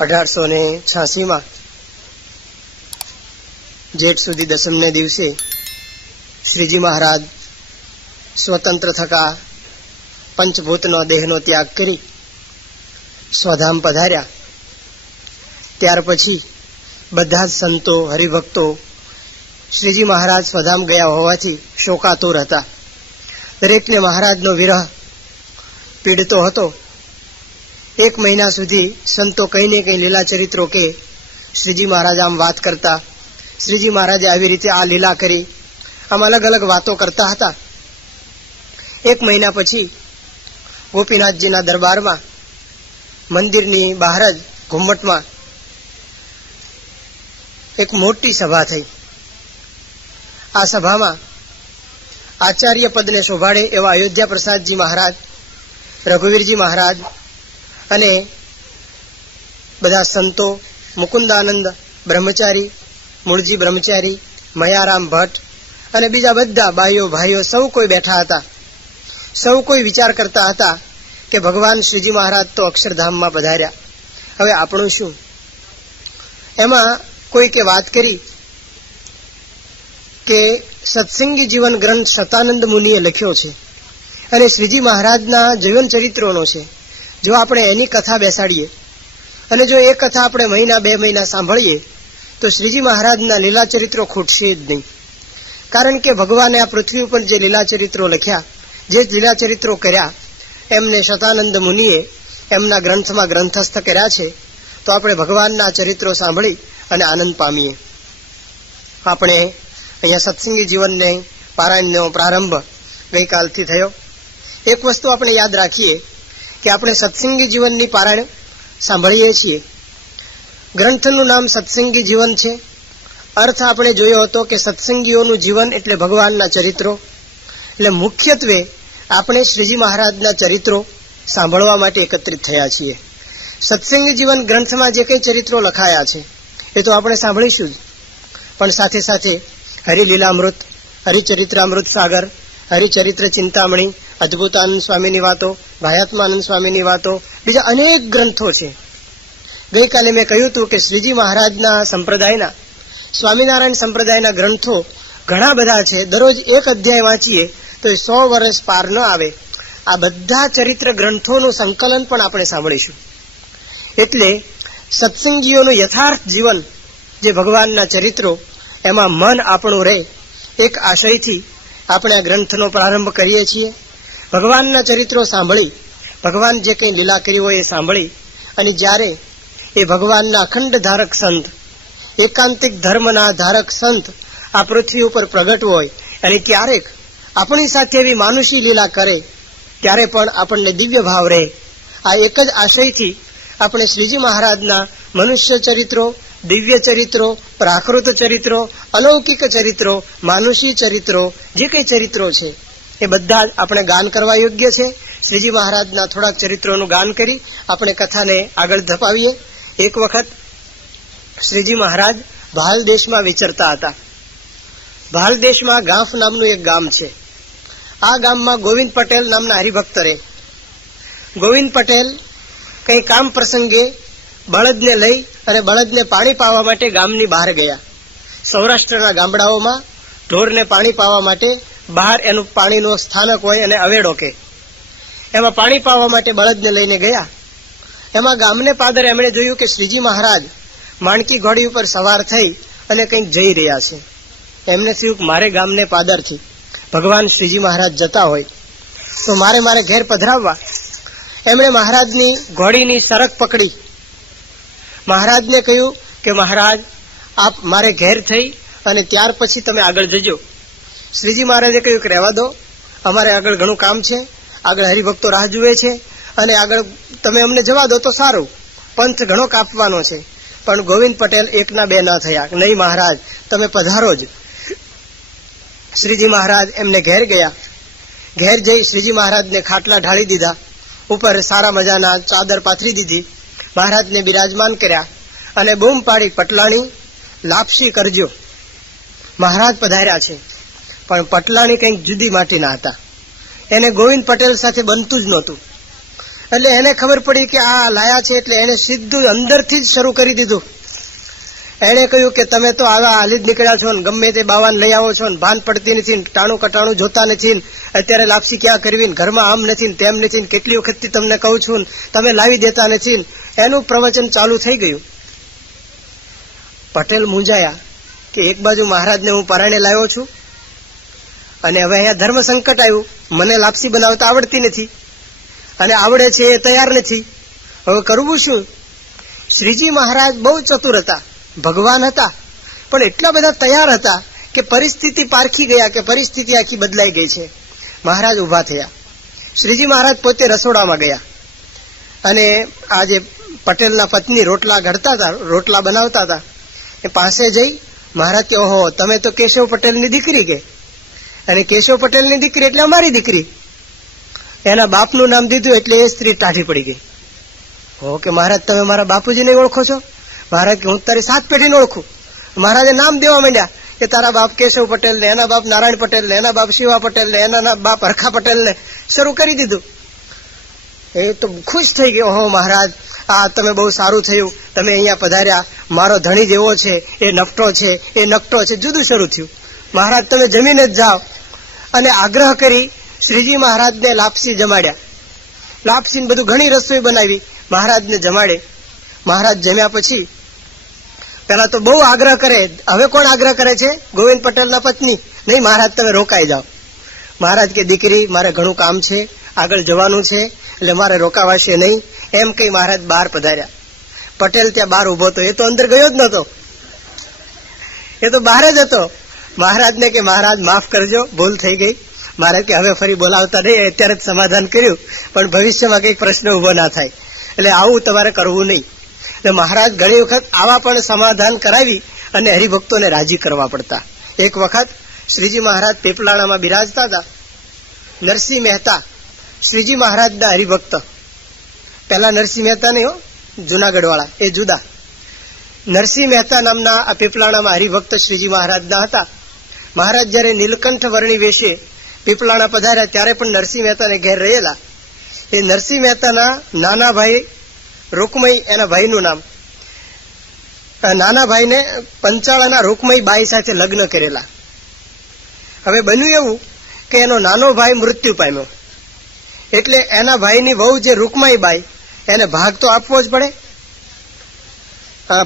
1886 જેઠ સુધી દસમને દિવસે શ્રીજી મહારાજ સ્વતંત્ર થકા પંચભૂતનો દેહનો ત્યાગ કરી સ્વધામ પધાર્યા. ત્યાર પછી બધા જ સંતો હરિભક્તો શ્રીજી મહારાજ સ્વધામ ગયા હોવાથી શોકાતુર હતા. દરેકને મહારાજનો વિરહ પીડતો હતો. 1 મહિના સુધી સંતો કંઈ ને કંઈ લીલા ચરિત્રો કે શ્રીજી મહારાજ આમ વાત કરતા, શ્રીજી મહારાજે આવી રીતે આ લીલા કરી, આમ અલગ અલગ વાતો કરતા હતા. 1 મહિના પછી ગોપીનાથજીના દરબારમાં મંદિરની બહાર જ ઘુમ્મટમાં એક મોટી સભા થઈ. આ સભામાં આચાર્ય પદને શોભાડે એવા અયોધ્યા પ્રસાદજી મહારાજ, રઘુવીરજી મહારાજ અને બધા સંતો, મુકુંદાનંદ બ્રહ્મચારી, મૂળજી બ્રહ્મચારી, મયારામ ભટ્ટ અને બીજા બધા બાઈઓ ભાઈઓ સૌ કોઈ બેઠા હતા. સૌ કોઈ વિચાર કરતા હતા કે ભગવાન શ્રીજી મહારાજ તો અક્ષરધામમાં પધાર્યા, હવે આપણું શું? એમાં કોઈકે વાત કરી કે સત્સંગી જીવન ગ્રંથ શતાનંદ મુનિએ લખ્યો છે અને શ્રીજી મહારાજના જીવન ચરિત્રોનો છે. જો આપણે એની કથા બેસાડીએ અને જો એ કથા આપણે મહિના 2 મહિના સાંભળીએ તો શ્રીજી મહારાજના લીલા ચરિત્રો ખૂટશે જ નહીં. કારણ કે ભગવાને આ પૃથ્વી ઉપર જે લીલા ચરિત્રો લખ્યા, જે લીલા ચરિત્રો કર્યા, એમને શતાનંદ મુનિએ એમના ગ્રંથમાં ગ્રંથસ્થ કર્યા છે. તો આપણે ભગવાનના ચરિત્રો સાંભળી અને આનંદ પામીએ. આપણે અહીંયા સત્સંગી જીવનને પારાયણનો પ્રારંભ ગઈકાલથી થયો. એક વસ્તુ આપણે યાદ રાખીએ કે આપણે સત્સંગી જીવનની પારાયણ સાંભળીએ છીએ. ગ્રંથનું નામ સત્સંગી જીવન છે. અર્થ આપણે જોયો હતો કે સત્સંગીઓનું જીવન એટલે ભગવાનના ચરિત્રો. એટલે મુખ્યત્વે આપણે શ્રીજી મહારાજના ચરિત્રો સાંભળવા માટે એકત્રિત થયા છીએ. સત્સંગી જીવન ગ્રંથમાં જે કંઈ ચરિત્રો લખાયા છે એ તો આપણે સાંભળીશું જ, પણ સાથે સાથે હરિલીલામૃત, હરિચરિત્રામૃત સાગર, હરિચરિત્ર ચિંતામણી, અદ્ભુતાનંદ સ્વામીની વાતો, ભાયાત્માનંદ સ્વામીની વાતો, બીજા અનેક ગ્રંથો છે. ગઈકાલે મેં કહ્યું હતું કે શ્રીજી મહારાજના સંપ્રદાયના, સ્વામિનારાયણ સંપ્રદાયના ગ્રંથો ઘણા બધા છે. દરરોજ 1 અધ્યાય વાંચીએ તો એ 100 વર્ષ પાર ન આવે. આ બધા ચરિત્ર ગ્રંથોનું સંકલન પણ આપણે સાંભળીશું. એટલે સત્સંગીઓનું યથાર્થ જીવન, જે ભગવાનના ચરિત્રો, એમાં મન આપણું રહે, એક આશયથી આપણે આ ગ્રંથનો પ્રારંભ કરીએ છીએ. ભગવાનના ચરિત્રો સાંભળી, ભગવાન જે કંઈ લીલા કરી હોય એ સાંભળી, અને જ્યારે એ ભગવાનના અખંડ ધારક સંત, એકાંતિક ધર્મના ધારક સંત આ પૃથ્વી ઉપર પ્રગટ હોય અને ક્યારેક આપણી સાથે એવી માનુષી લીલા કરે, ત્યારે પણ આપણને દિવ્ય ભાવ રહે. આ એક જ આશયથી આપણે શ્રીજી મહારાજના મનુષ્ય ચરિત્રો, દિવ્ય ચરિત્રો, પ્રાકૃત ચરિત્રો, અલૌકિક ચરિત્રો, માનુષી ચરિત્રો, જે કંઈ ચરિત્રો છે એ બધા જ આપણે ગાન કરવા યોગ્ય છે. શ્રીજી મહારાજના થોડાક ચરિત્રોનું ગાન કરી આપણે કથાને આગળ ધપાવીએ. એક વખત શ્રીજી મહારાજ ભાલ દેશમાં વિચરતા હતા. ભાલ દેશમાં ગાંફ નામનું એક ગામ છે. આ ગામમાં ગોવિંદ પટેલ નામના હરિભક્ત રહે. ગોવિંદ પટેલ કંઈ કામ પ્રસંગે બળદને લઈ અને બળદને પાણી પાવા માટે ગામની બહાર ગયા. સૌરાષ્ટ્રના ગામડાઓમાં ઢોરને પાણી પાવા માટે બહાર એનું પાણીનું સ્થાનક હોય અને અવેડો કે એમાં પાણી પાવા માટે બળદને લઈને ગયા. એમાં ગામને પાદર એમણે જોયું કે શ્રીજી મહારાજ માણકી ઘોડી ઉપર સવાર થઈ અને કંઈક જઈ રહ્યા છે. એમને થયું કે મારે ગામને પાદરથી ભગવાન શ્રીજી મહારાજ જતા હોય તો મારે ઘેર પધરાવવા. એમણે મહારાજની ઘોડીની સરક પકડી. મહારાજને કહ્યું કે મહારાજ, આપ મારે ઘેર થઈ અને ત્યાર પછી તમે આગળ જજો. શ્રીજી મહારાજે કહ્યું કે રહેવા દો, અમારે આગળ ઘણું કામ છે, આગળ હરિભક્તો રાહ જુએ છે અને આગળ તમે અમને જવા દો તો સારું, પંથ ઘણો કાપવાનો છે. પણ ગોવિંદ પટેલ 1 ના 2 ના થયા. નહીં મહારાજ, તમે પધારો જ. શ્રીજી મહારાજ એમને ઘેર ગયા. ઘેર જઈ શ્રીજી મહારાજને ખાટલા ઢાળી દીધા, ઉપર સારા મજાના ચાદર પાથરી દીધી, મહારાજને બિરાજમાન કર્યા અને બૂમ પાડી, પટલાણી લાપસી કરજો. મહારાજ પધાર્યા છે, પણ પટલાણી કંઈક જુદી માટીના હતા. એને ગોવિંદ પટેલ સાથે બનતું જ નહોતું. એટલે એને ખબર પડી કે આ લાયા છે, એટલે એને સીધું અંદરથી જ શરૂ કરી દીધું. એણે કહ્યું કે તમે તો આવા હાલી જ નીકળ્યા છો ને ગમે તે બાવાને લઈ આવો છો ને ભાન પડતી નથી ને ટાણું કટાણું જોતા નથી ને અત્યારે લાપસી ક્યાં કરવી ને ઘરમાં આમ નથી ને તેમ નથી ને કેટલી વખતથી તમને કહું છું ને તમે લાવી દેતા નથી ને એનું પ્રવચન ચાલુ થઈ ગયું. પટેલ મૂંઝાયા કે એક બાજુ મહારાજને હું પરાણે લાવ્યો છું અને હવે અહીંયા ધર્મ સંકટ આવ્યું, મને લાપસી બનાવતા આવડતી નથી અને આવડે છે એ તૈયાર નથી, હવે કરવું શું? શ્રીજી મહારાજ બહુ ચતુર હતા, ભગવાન હતા, પણ એટલા બધા તૈયાર હતા કે પરિસ્થિતિ પારખી ગયા કે પરિસ્થિતિ આખી બદલાઈ ગઈ છે. મહારાજ ઉભા થયા. શ્રીજી મહારાજ પોતે રસોડામાં ગયા અને આ જે પટેલના પત્ની રોટલા ઘડતા હતા, રોટલા બનાવતા હતા, એ પાસે જઈ મહારાજ કે ઓહો તમે તો કેશવ પટેલની દીકરી કે, અને કેશવ પટેલની દીકરી એટલે અમારી દીકરી. એના બાપનું નામ દીધું એટલે એ સ્ત્રી ટાઢી પડી ગઈ. હો કે મહારાજ તમે મારા બાપુજીને ઓળખો છો? મહારાજ કે હું તારી 7 પેઢીને ઓળખું. મહારાજે નામ દેવા માંડ્યા કે તારા બાપ કેશવ પટેલ ને, એના બાપ નારાયણ પટેલ ને, એના બાપ શિવા પટેલ ને, એના બાપ હરખા પટેલ ને શરૂ કરી દીધું. એ તો ખુશ થઈ ગયો, હો મહારાજ આ તમે બહુ સારું થયું, તમે અહીંયા પધાર્યા, મારો ધણી જેવો છે, એ નફટો છે, એ નકટો છે, જુદું શરૂ થયું. મહારાજ તમે જમીને જ જાઓ. અને આગ્રહ કરી શ્રીજી મહારાજને લાપસી જમાડ્યા. લાપસી બધું ઘણી રસોઈ બનાવી, મહારાજને જમાડે. મહારાજ જમ્યા પછી પેલા તો બહુ આગ્રહ કરે. હવે કોણ આગ્રહ કરે છે? ગોવિંદ પટેલના પત્ની. નહીં મહારાજ તમે રોકાઈ જાઓ. મહારાજ કે દીકરી મારે ઘણું કામ છે, આગળ જવાનું છે, એટલે મારે રોકાવાશે નહીં, એમ કહી મહારાજ બહાર પધાર્યા. પટેલ ત્યાં બહાર ઉભો હતો, એ તો અંદર ગયો જ નતો, એ તો બહાર જ હતો. મહારાજને કે મહારાજ માફ કરજો, ભૂલ થઈ ગઈ. મહારાજ કે હવે ફરી બોલાવતા નહીં, અત્યારે જ સમાધાન કર્યું, પણ ભવિષ્યમાં કંઈક પ્રશ્ન ઉભો ના થાય, એટલે આવું તમારે કરવું નહીં. એટલે મહારાજ ઘણી વખત આવા પણ સમાધાન કરાવી અને હરિભક્તોને રાજી કરવા પડતા. એક વખત શ્રીજી મહારાજ પીપલાણામાં બિરાજતા હતા. નરસિંહ મહેતા શ્રીજી મહારાજના હરિભક્ત, પહેલા નરસિંહ મહેતા નહીં હો, જુનાગઢ વાળા એ જુદા. નરસિંહ મહેતા નામના આ પીપલાણામાં હરિભક્ત શ્રીજી મહારાજના હતા. મહારાજ જયારે નીલકંઠ વર્ણી વેશે પીપલાણા પધાર્યા ત્યારે પણ નરસિંહ મહેતાને ઘેર રહેલા. એ નરસિંહ મહેતાના નાના ભાઈ રૂકમઈ, એના ભાઈનું નામ, નાના ભાઈને પંચાળાના રૂકમઈ બાઈ સાથે લગ્ન કરેલા. હવે બન્યું એવું કે એનો નાનો ભાઈ મૃત્યુ પામ્યો, એટલે એના ભાઈની વહુ જે રૂકમાઈ બાઈ, એને ભાગ તો આપવો જ પડે,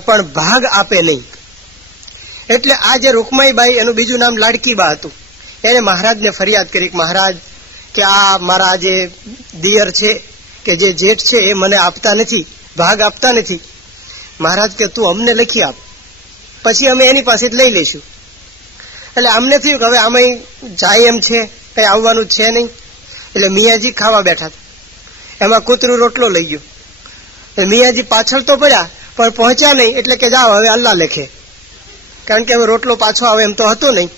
પણ ભાગ આપે નહીં. એટલે આ જે રૂકમાઈ બાઈ, એનું બીજું નામ લાડકી બા હતું, એને મહારાજને ફરિયાદ કરી કે મહારાજ કે આ મારા જે દિયર છે કે જે જેઠ છે એ મને આપતા નથી, ભાગ આપતા નથી. મહારાજ કે તું અમને લખી આપ, પછી અમે એની પાસે જ લઈ લઈશું. એટલે અમને થયું કે હવે આમાં જાય એમ છે, કઈ આવવાનું છે નહીં. એટલે મિયાજી ખાવા બેઠા હતા, એમાં કૂતરું રોટલો લઈ ગયો. મિયાજી પાછળ તો પડ્યા પણ પહોંચ્યા નહીં, એટલે કે જાઓ હવે અલ્લાહ લેખે, કારણ કે હવે રોટલો પાછો આવે એમ તો હતો નહીં.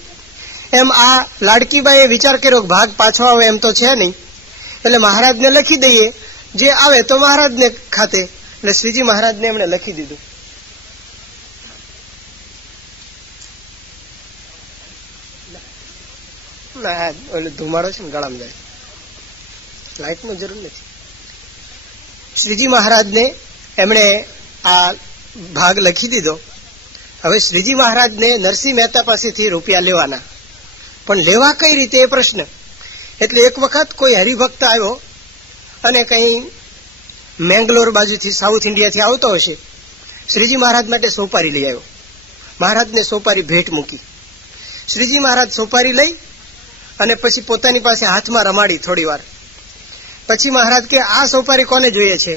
એમ આ લાડકીબાઈએ વિચાર કર્યો કે ભાગ પાછો આવે એમ તો છે નહીં, એટલે મહારાજને લખી દઈએ, જે આવે તો મહારાજને ખાતે. એટલે શ્રીજી મહારાજને એમણે લખી દીધું. ના ઓલે ધુમાડો છે ને ગળામાં જાય, લાઈટની જરૂર નથી. શ્રીજી મહારાજને એમણે આ ભાગ લખી દીધો. હવે શ્રીજી મહારાજને નરસિંહ મહેતા પાસેથી રૂપિયા લેવાના, પણ લેવા કઈ રીતે એ પ્રશ્ન. એટલે એક વખત કોઈ હરિભક્ત આવ્યો અને કઈ મેંગલોર બાજુથી, સાઉથ ઇન્ડિયાથી આવતો હશે, શ્રીજી મહારાજ માટે સોપારી લઈ આવ્યો. મહારાજને સોપારી ભેટ મૂકી. શ્રીજી મહારાજ સોપારી લઈ અને પછી પોતાની પાસે હાથમાં રમાડી થોડી વાર. પછી મહારાજ કે આ સોપારી કોને જોઈએ છે?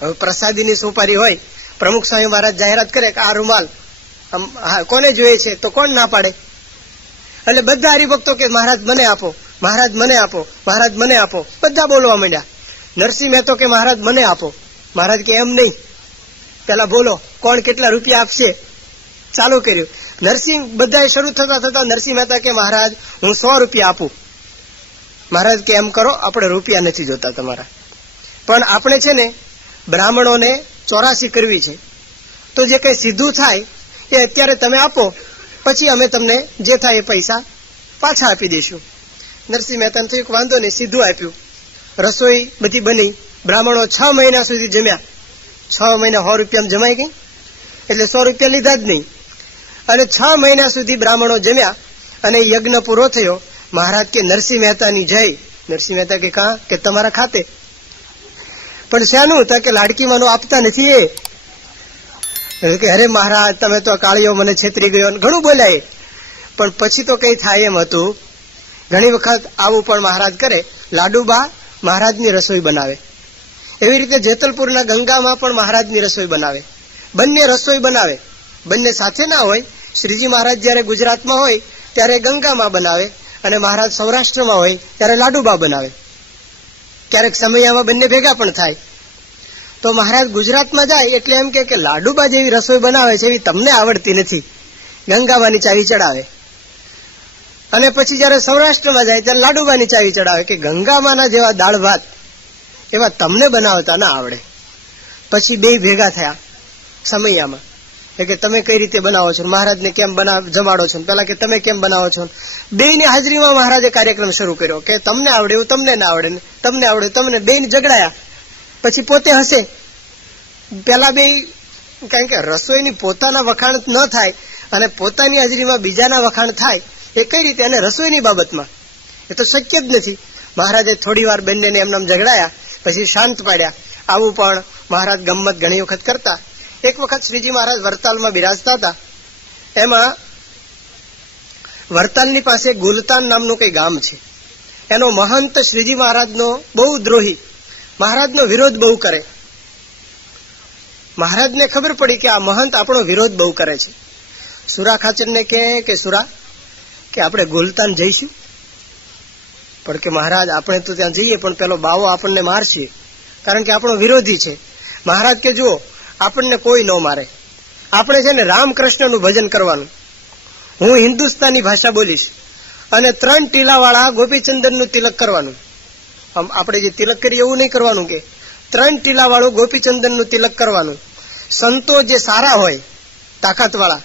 હવે પ્રસાદીની સોપારી હોય, પ્રમુખ સ્વામી મહારાજ જાહેરાત કરે કે આ રૂમાલ કોને જોઈએ છે, તો કોણ ના પાડે? એટલે બધા હરિભક્તો કે મહારાજ મને આપો, મહારાજ મને આપો, મહારાજ મને આપો, બધા બોલવા માંડ્યા. નરસિંહ મહેતો કે મહારાજ મને આપો. મહારાજ કે એમ નહીં, પેલા બોલો કોણ કેટલા રૂપિયા આપશે. ચાલુ કર્યું. નરસિંહ બધા શરૂ થતા થતા નરસિંહ મહેતા કે મહારાજ હું 100 રૂપિયા આપું. મહારાજ કે એમ કરો, આપણે રૂપિયા નથી જોતા તમારા, પણ આપણે છે ને બ્રાહ્મણોને 84 કરવી છે, તો જે કઈ સીધું થાય એ અત્યારે તમે આપો, પછી અમે તમને જે થાય એ પૈસા પાછા આપી દઈશું. નરસિંહ મહેતાને થયું વાંધો નહીં, સીધું આપ્યું. રસોઈ બધી બની, બ્રાહ્મણો 6 મહિના સુધી જમ્યા. 6 મહિના 100 રૂપિયામાં જમાઈ ગઈ, એટલે 100 રૂપિયા લીધા જ નહીં. અને 6 મહિના સુધી બ્રાહ્મણો જમ્યા અને યજ્ઞ પૂરો થયો. મહારાજ કે નરસિંહ મહેતાની જય. નરસિંહ મહેતા કે કાં? કે તમારા ખાતે. પણ શાનું? હતા કે લાડકીમાંનું આપતા નથી એ. કે અરે મહારાજ તમે તો કાળિયો મને છેતરી ગયો, ઘણું બોલાય. પણ પછી તો કઈ થાય એમ હતું. ઘણી વખત આવું પણ મહારાજ કરે. લાડુબા મહારાજની રસોઈ બનાવે. એવી રીતે જેતલપુરના ગંગામાં પણ મહારાજની રસોઈ બનાવે. બંને રસોઈ બનાવે, બંને સાથે ના હોય. શ્રીજી મહારાજ જયારે ગુજરાતમાં હોય ત્યારે ગંગામાં બનાવે, અને મહારાજ સૌરાષ્ટ્રમાં હોય ત્યારે લાડુબા બનાવે. ક્યારેક સમયામાં બંને ભેગા પણ થાય. તો મહારાજ ગુજરાતમાં જાય એટલે એમ કે લાડુબા જેવી રસોઈ બનાવે છે એવી તમને આવડતી નથી, ગંગાબાની ચાવી ચડાવે. અને પછી જયારે સૌરાષ્ટ્રમાં જાય ત્યારે લાડુબાની ચાવી ચડાવે કે ગંગામાના જેવા દાળ ભાત એવા તમને બનાવતા ના આવડે. પછી બે ભેગા થયા સમયામાં કે તમે કઈ રીતે બનાવો છો, મહારાજને કેમ જમાડો છો, પેલા કે તમે કેમ બનાવો છો. બેની હાજરીમાં મહારાજે કાર્યક્રમ શરૂ કર્યો કે તમને આવડે એવું તમને ના આવડે, તમને આવડે તમને. બેને ઝઘડાયા. પછી પોતે હસે. પેલા બે, કારણ કે રસોઈની પોતાના વખાણ ન થાય અને પોતાની હાજરીમાં બીજાના વખાણ થાય એ કઈ રીતે, અને રસોઈની બાબતમાં એ તો શક્ય જ નથી. મહારાજે થોડી વાર બંનેને એમનામ ઝઘડાયા, પછી શાંત પાડ્યા. આવું પણ મહારાજ ગમ્મત ઘણી વખત કરતા. એક વખત શ્રીજી મહારાજ વરતાલમાં બિરાજતા હતા. એમાં વરતાલની પાસે ગુલતાન નામનું કઈ ગામ છે. એનો મહંત શ્રીજી મહારાજનો બહુ દ્રોહી, મહારાજનો વિરોધ બહુ કરે. મહારાજને ખબર પડી કે આ મહંત આપણો વિરોધ બહુ કરે છે. સુરા ખાચરને કે સુરા કે આપણે ગુલતાન જઈશું. પણ કે મહારાજ આપણે તો ત્યાં જઈએ પણ પેલો બાવો આપણને મારશે, કારણ કે આપણો વિરોધી છે. મહારાજ કે જુઓ આપણને કોઈ ન મારે, આપણે છે ને રામકૃષ્ણનું ભજન કરવાનું. હું હિન્દુસ્તાની ભાષા બોલીશ અને 3 ટીલાવાળા ગોપીચંદનનું તિલક કરવાનું. આપણે જે તિલક કરીએ એવું નહીં કરવાનું, કે 3 ટીલાવાળું ગોપીચંદનનું તિલક કરવાનું. સંતો જે સારા હોય તાકાતવાળા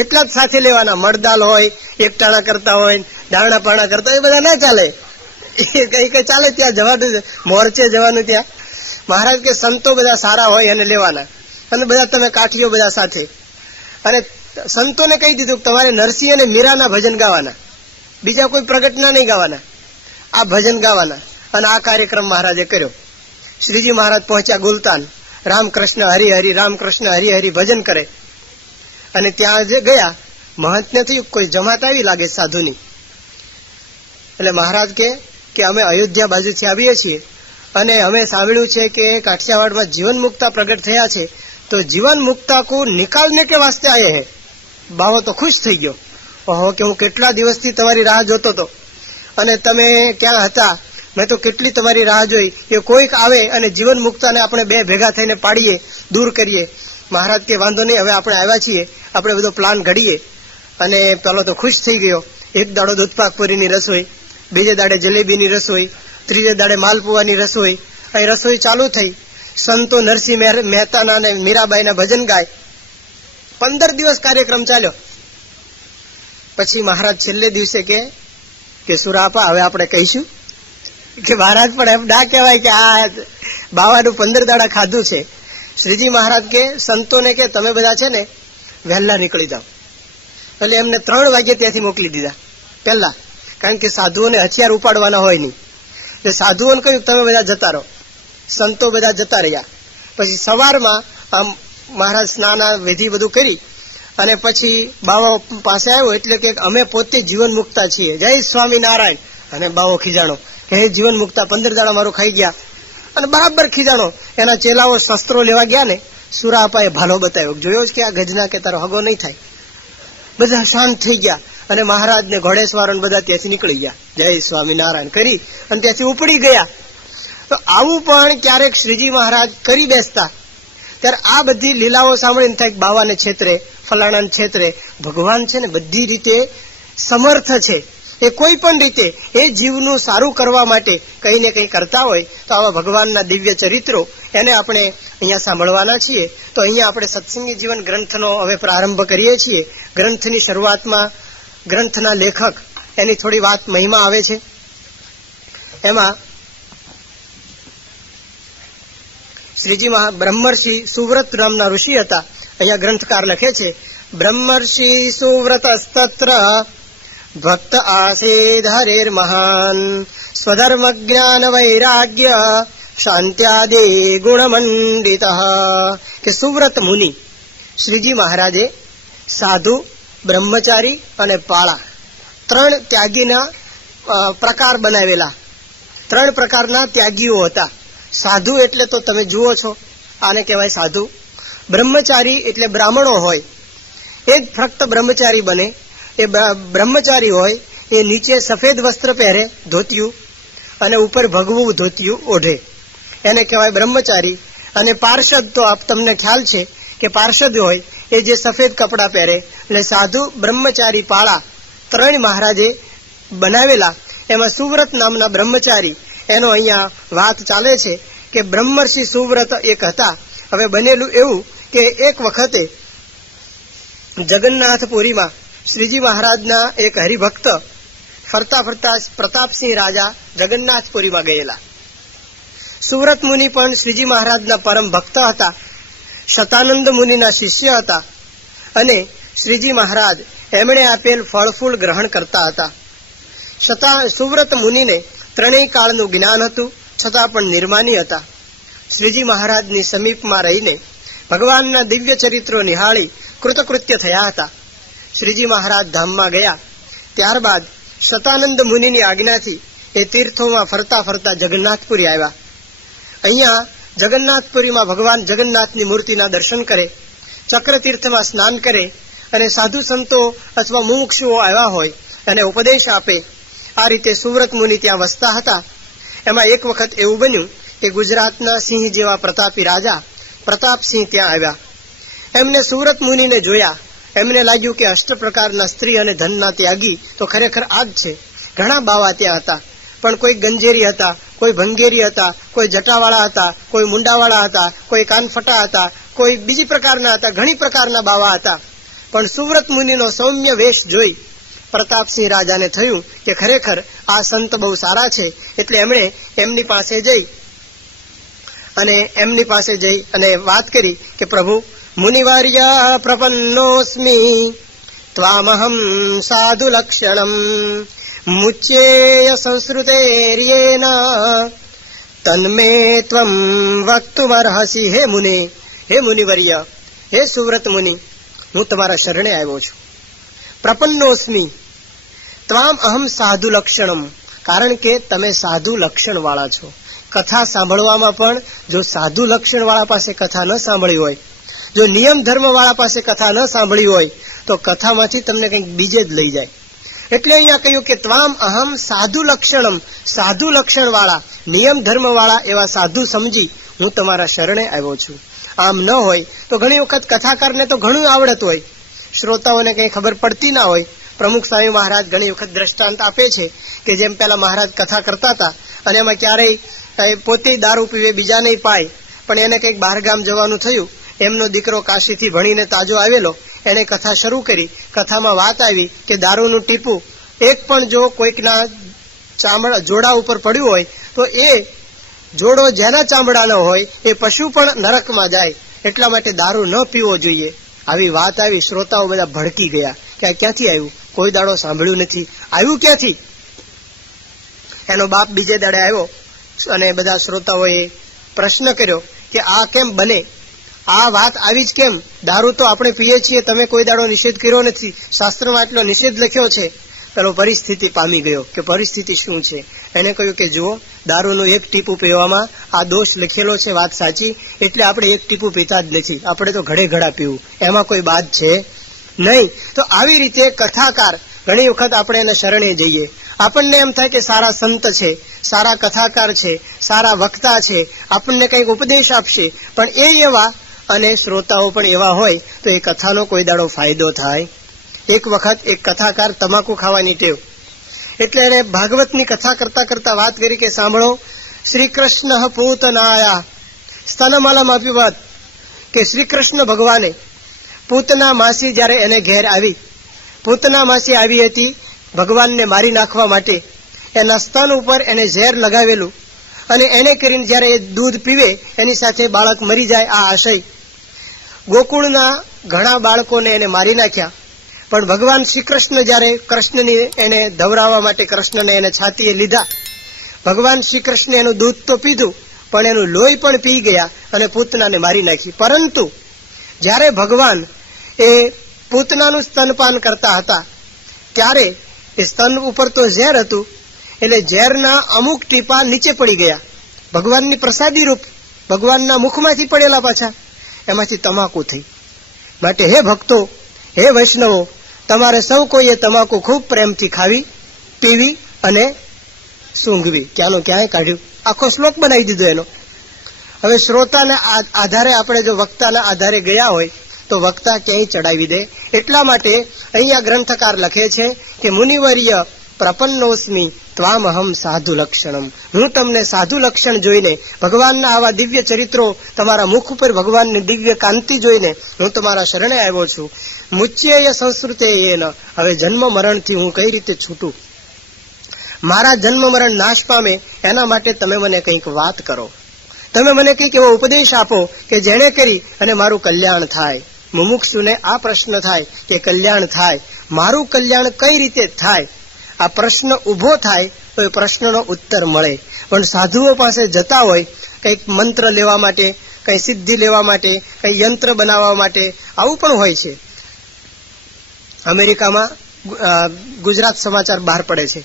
એટલા જ સાથે લેવાના. મળદાલ હોય, એકટાણા કરતા હોય, દાણા પાણા કરતા હોય, એ બધા ના ચાલે. કઈ કઈ ચાલે ત્યાં જવાનું, મોરચે જવાનું ત્યાં. મહારાજ કે સંતો બધા સારા હોય અને લેવાના, અને બધા તમે કાઠીઓ બધા સાથે. અને સંતોને કહી દીધું કે તમારે નરસિંહ અને મીરાના ભજન ગાવાના, બીજા કોઈ પ્રગટના નહીં ગાવાના, આ ભજન ગાવાના. અને આ કાર્યક્રમ મહારાજે કર્યો. શ્રીજી મહારાજ પહોંચ્યા ગુલતાન. રામકૃષ્ણ હરિ હરિ, રામકૃષ્ણ હરિ હરિ ભજન કરે. અને ત્યાં જે ગયા મહંતને થયું કોઈ જમાત આવી લાગે સાધુની. એટલે મહારાજ કે અમે અયોધ્યા બાજુથી આવીએ છીએ અને અમે સાંભળ્યું છે કે કાઠિયાવાડમાં જીવન મુક્તા પ્રગટ થયા છે, તો જીવન મુક્તા કો નિકાલને કે વાસ્તે આયે હે. બાવો તો ખુશ થઈ ગયો. ઓહો, કે હું કેટલા દિવસથી તમારી રાહ જોતો હતો અને તમે ક્યાં હતા, મેં તો કેટલી તમારી રાહ જોઈ કે કોઈક આવે અને જીવન મુક્તાને આપણે બે ભેગા થઈને પાડીએ, દૂર કરીએ. મહારાજ કે વાંધો નહીં, હવે આપણે આવ્યા છીએ, આપણે બધો પ્લાન ઘડીએ. અને પેલો તો ખુશ થઈ ગયો. એક દાડો દૂધપાકપુરીની રસોઈ, બીજે દાડે જલેબીની રસોઈ, ત્રીજે દાડે માલપુવાની રસોઈ. અહીં રસોઈ ચાલુ થઈ. સંતો નરસિંહ મહેતાના અને મીરાબાઈના ભજન ગાય. 15 દિવસ કાર્યક્રમ ચાલ્યો. પછી મહારાજ છેલ્લે દિવસે કે સુરાપા હવે આપણે કહીશું કે મહારાજ પણ એમ ના કહેવાય કે આ બાવાનું 15 દાડા ખાધું છે. શ્રીજી મહારાજ કે સંતોને કે તમે બધા છે ને વહેલા નીકળી જાઓ. એટલે એમને 3 વાગે ત્યાંથી મોકલી દીધા પહેલા, કારણ કે સાધુઓને હથિયાર ઉપાડવાના હોય નહીં. એટલે સાધુઓને કહ્યું તમે બધા જતા રહો. સંતો બધા જતા રહ્યા. પછી સવારમાં આમ મહારાજ સ્નાન વિધિ બધું કરી અને પછી બાવા પાસે આવ્યો. એટલે કે અમે પોતે જીવન મુક્તા છીએ, જય સ્વામિનારાયણ. અને બાવો ખીજાણો કે હે જીવન મુક્તા 15 દાડા મારું ખાઈ ગયા. અને બરાબર ખીજાણો. એના ચેલાઓ શસ્ત્રો લેવા ગયા ને, સુરાપાએ ભાલો બતાવ્યો, જોયો કે આ ગજના કે તારો હગો નહીં થાય. બધા શાંત થઈ ગયા અને મહારાજ ને ઘોડેસવારો બધા ત્યાંથી નીકળી ગયા, જય સ્વામિનારાયણ કરી અને ત્યાંથી ઉપડી ગયા. તો આવું પણ ક્યારેક શ્રીજી મહારાજ કરી બેસતા. ત્યારે આ બધી લીલાઓ સાંભળીને થાય બાવાને છેતરે, ફલાણાને છેતરે. ભગવાન છે ને બધી રીતે સમર્થ છે. એ કોઈ પણ રીતે એ જીવનું સારું કરવા માટે કંઈ ને કંઈ કરતા હોય. તો આવા ભગવાનના દિવ્ય ચરિત્રો એને આપણે અહીંયા સાંભળવાના છીએ. તો અહીંયા આપણે સત્સંગી જીવન ગ્રંથનો હવે પ્રારંભ કરીએ છીએ. ગ્રંથની શરૂઆતમાં ગ્રંથના લેખક એની થોડી વાત મહિમા આવે છે. એમાં શ્રીજી બ્રહ્મર્ષિ સુવ્રત નામના ઋષિ હતા. અહીંયા ગ્રંથકાર લખે છે, બ્રહ્મર્ષિ સુવ્રતસ્તત્ર ભક્ત આસીદ હરેર મહાન સ્વધર્મ જ્ઞાન વૈરાગ્ય શાંત્યાદિ ગુણમંડિત. કે સુવ્રત મુનિ શ્રીજી મહારાજે સાધુ, બ્રહ્મચારી અને પાળા 3 ત્યાગીના પ્રકાર બનાવેલા. 3 પ્રકારના ત્યાગીઓ હતા. સાધુ એટલે તો તમે જુઓ છો, આને કહેવાય સાધુ. બ્રહ્મચારી એટલે બ્રાહ્મણો હોય એ જ ફક્ત બ્રહ્મચારી બને. એ બ્રહ્મચારી હોય એ નીચે સફેદ વસ્ત્ર પહેરે, ધોતિયું, અને ઉપર ભગવું ધોતિયું ઓઢે, એને કહેવાય બ્રહ્મચારી. અને પાર્ષદ તો તમને ખ્યાલ છે કે પાર્ષદ હોય એ જે સફેદ કપડાં પહેરે. એટલે સાધુ, બ્રહ્મચારી, પાળા 3 મહારાજે બનાવેલા. એમાં સુવ્રત નામના બ્રહ્મચારી એનો અહીંયા વાત ચાલે છે કે બ્રહ્મર્ષિ સુવ્રત એક હતા. હવે બનેલું એવું કે એક વખતે જગન્નાથપુરીમાં શ્રીજી મહારાજના એક હરિભક્ત ફરતા ફરતા પ્રતાપસિંહ રાજા જગન્નાથપુરીમાં ગયેલા. સુવ્રત મુનિ પણ શ્રીજી મહારાજના પરમ ભક્ત હતા, શતાનંદ મુનિના શિષ્ય હતા, અને શ્રીજી મહારાજ એમણે આપેલ ફળફૂલ ગ્રહણ કરતા હતા. સુવ્રત મુનિને 3 કાળનું જ્ઞાન હતું, છતાં પણ નિર્માની હતા. શ્રીજી મહારાજની સમીપમાં રહીને ભગવાનના દિવ્ય ચરિત્રો નિહાળી કૃતકૃત્ય થયા હતા. શ્રીજી મહારાજ ધામમાં ગયા ત્યારબાદ શતાનંદ મુનિની આજ્ઞાથી એ તીર્થોમાં ફરતા ફરતા જગન્નાથપુરી આવ્યા. અહીંયા જગન્નાથપુરીમાં ભગવાન જગન્નાથની મૂર્તિના દર્શન કરે, ચક્રતીર્થમાં સ્નાન કરે, અને સાધુ સંતો અથવા મુમુક્ષુઓ આવ્યા હોય અને ઉપદેશ આપે. આ રીતે સુવ્રત મુનિ ત્યાં વસતા હતા. એમાં એક વખત એવું બન્યું કે ગુજરાતના સિંહ જેવા પ્રતાપી રાજા પ્રતાપસિંહ ત્યાં આવ્યા. એમને સુવ્રત મુનિને જોયા. એમને લાગ્યું કે 8 પ્રકારના સ્ત્રી અને ધનના ત્યાગી તો ખરેખર આ જ છે. ઘણા બાવા ત્યાં હતા, પણ કોઈ ગંજેરી હતા, કોઈ ભંગેરી હતા, કોઈ જટાવાળા હતા, કોઈ મુંડાવાળા હતા, કોઈ કાનફટા હતા, કોઈ બીજી પ્રકારના હતા. ઘણી પ્રકારના બાવા હતા. પણ સુવ્રત મુનિનો સૌમ્ય વેશ જોઈ પ્રતાપસિંહ રાજાને થયું કે ખરેખર આ સંત બહુ સારા છે. એટલે એમણે એમની પાસે જઈ અને વાત કરી કે પ્રભુ, મુનિવાર્ય પ્રપન્નોસ્મિ ત્વામહમ સાધુ લક્ષણમ મુચ્યેય સંસ્કૃતેર્યેન તન્મે ત્વમ વક્તુમર્હસી. હે મુનિવર્ય, હે સુવ્રત મુનિ, હું તમારા શરણે આવ્યો છું. પ્રપન્નોસ્મિ ત્વામ અહમ સાધુ લક્ષણમ, કારણ કે તમે સાધુ લક્ષણ વાળા છો. કથા સાંભળવામાં પણ જો સાધુ લક્ષણ વાળા પાસે કથા ન સાંભળી હોય, જો નિયમ ધર્મ વાળા પાસે કથા ન સાંભળી હોય, તો કથામાંથી તમને કંઈક બીજે જ લઈ જાય. એટલે અહીંયા કહ્યું કે ત્વામ અહમ સાધુ લક્ષણમ, સાધુ લક્ષણ વાળા, નિયમ ધર્મ વાળા એવા સાધુ સમજી હું તમારા શરણે આવ્યો છું. આમ ન હોય તો ઘણી વખત કથાકારને તો ઘણું આવડત હોય, શ્રોતાઓને કંઈ ખબર પડતી ના હોય. પ્રમુખ સ્વામી મહારાજ ઘણી વખત દ્રષ્ટાંત આપે છે કે જેમ પેલા મહારાજ કથા કરતા હતા અને એમાં ક્યારેય પોતે દારૂ પીવે, બીજાને પાય, પણ એને કંઈક બહારગામ જવાનું થયું. એમનો દીકરો કાશીથી ભણીને તાજો આવેલો, એને કથા શરૂ કરી. કથામાં વાત આવી કે દારૂનું ટીપું એક પણ જો કોઈકના જોડા ઉપર પડ્યું હોય તો એ જોડો જેના ચામડાનો હોય એ પશુ પણ નરકમાં જાય. એટલા માટે દારૂ ન પીવો જોઈએ. આવી વાત આવી, શ્રોતાઓ બધા ભડકી ગયા કે આ ક્યાંથી આવ્યું, કોઈ દાડો સાંભળ્યું નથી, આવ્યું ક્યાંથી? એનો બાપ બીજે દાડે આવ્યો અને બધા શ્રોતાઓએ પ્રશ્ન કર્યો કે આ કેમ બને, આ વાત આવી જ કેમ? દારૂ તો આપણે પીએ છીએ, તમે કોઈ દાડો નિષેધ કર્યો નથી, શાસ્ત્રમાં એટલો નિષેધ લખ્યો છે. પેલો પરિસ્થિતિ પામી ગયો કે પરિસ્થિતિ શું છે. એને કહ્યું કે જુઓ, દારૂનું એક ટીપું પીવામાં આ દોષ લખેલો છે, વાત સાચી, એટલે આપણે એક ટીપું પીતા જ નથી, આપણે તો ઘડે ઘડા પીવું, એમાં કોઈ બાદ છે નહીં. તો આવી રીતે કથાકાર ઘણી વખત આપણે એને શરણે જઈએ. આપણને એમ થાય કે સારા સંત છે, સારા કથાકાર છે, સારા વક્તા છે, આપણને કંઈક ઉપદેશ આપશે, પણ એ એવા અને શ્રોતાઓ પણ એવા હોય તો એ કથાનો કોઈ દાડો ફાયદો થાય? એક વખત એક કથાકાર તમાકુ ખાવાની ટેવ, એટલે એને ભાગવતની કથા કરતા કરતા વાત કરી કે સાંભળો, શ્રી કૃષ્ણ પૂતનાયા સ્તનમલમ અપિવત, કે શ્રી કૃષ્ણ ભગવાને પૂતના માસી જ્યારે એને ઘેર આવી, પૂતના માસી આવી હતી ભગવાનને મારી નાખવા માટે, એના સ્તન ઉપર એને ઝેર લગાવેલું અને એને કરીને જ્યારે એ દૂધ પીવે એની સાથે બાળક મરી જાય આ આશય. ગોકુળના ઘણા બાળકોને એને મારી નાખ્યા, પણ ભગવાન શ્રી કૃષ્ણ જ્યારે કૃષ્ણની એને ધવરાવવા માટે કૃષ્ણને એને છાતીએ લીધા, ભગવાન શ્રી કૃષ્ણે એનું દૂધ તો પીધું પણ એનું લોહી પણ પી ગયા અને પૂતનાને મારી નાખી. પરંતુ જ્યારે ભગવાન એ પૂતનાનું સ્તનપાન કરતા હતા ત્યારે એ સ્તન ઉપર તો ઝેર હતું, એટલે ઝેરના અમુક ટીપા નીચે પડી ગયા, ભગવાનની પ્રસાદી રૂપ ભગવાનના મુખમાંથી પડેલા પાછા, એમાંથી તમાકુ થઈ. માટે હે ભક્તો, હે વૈષ્ણવો, તમારે સૌ કોઈએ તમાકુ ખૂબ પ્રેમથી ખાવી, પીવી અને સૂંઘવી. ક્યાંનું ક્યાંય કાઢ્યું, આખો શ્લોક બનાવી દીધો એનો. હવે શ્રોતાના આધારે આપણે જો વક્તાના આધારે ગયા હોય તો વક્તા ક્યાંય ચડાવી દે. એટલા માટે અહીંયા ગ્રંથકાર લખે છે કે મુનિવર્ય પ્રપન્નોસ્મિ ત્વામહમ સાધુ લક્ષણમ. હું તમને સાધુ લક્ષણ જોઈને, ભગવાનના આવા દિવ્ય ચરિત્રો, તમારા મુખ ઉપર ભગવાનની દિવ્ય કાંતિ જોઈને હું તમારા શરણે આવ્યો છું. મુચ્યેય સંસ્કૃતે એન. હવે જન્મ મરણથી હું કઈ રીતે છૂટું, મારા જન્મ મરણ નાશ પામે એના માટે તમે મને કંઈક વાત કરો, તમે મને કંઈક એવો ઉપદેશ આપો કે જેને કરી અને મારું કલ્યાણ થાય. મુમુક્ષુને આ પ્રશ્ન થાય કે કલ્યાણ થાય, મારું કલ્યાણ કઈ રીતે થાય? આ પ્રશ્ન ઊભો થાય તો એ પ્રશ્નનો ઉત્તર મળે. પણ સાધુઓ પાસે જતા હોય કંઈક મંત્ર લેવા માટે, કંઈ સિદ્ધિ લેવા માટે, કંઈ યંત્ર બનાવવા માટે, આવું પણ હોય છે. અમેરિકામાં ગુજરાત સમાચાર બહાર પડે છે,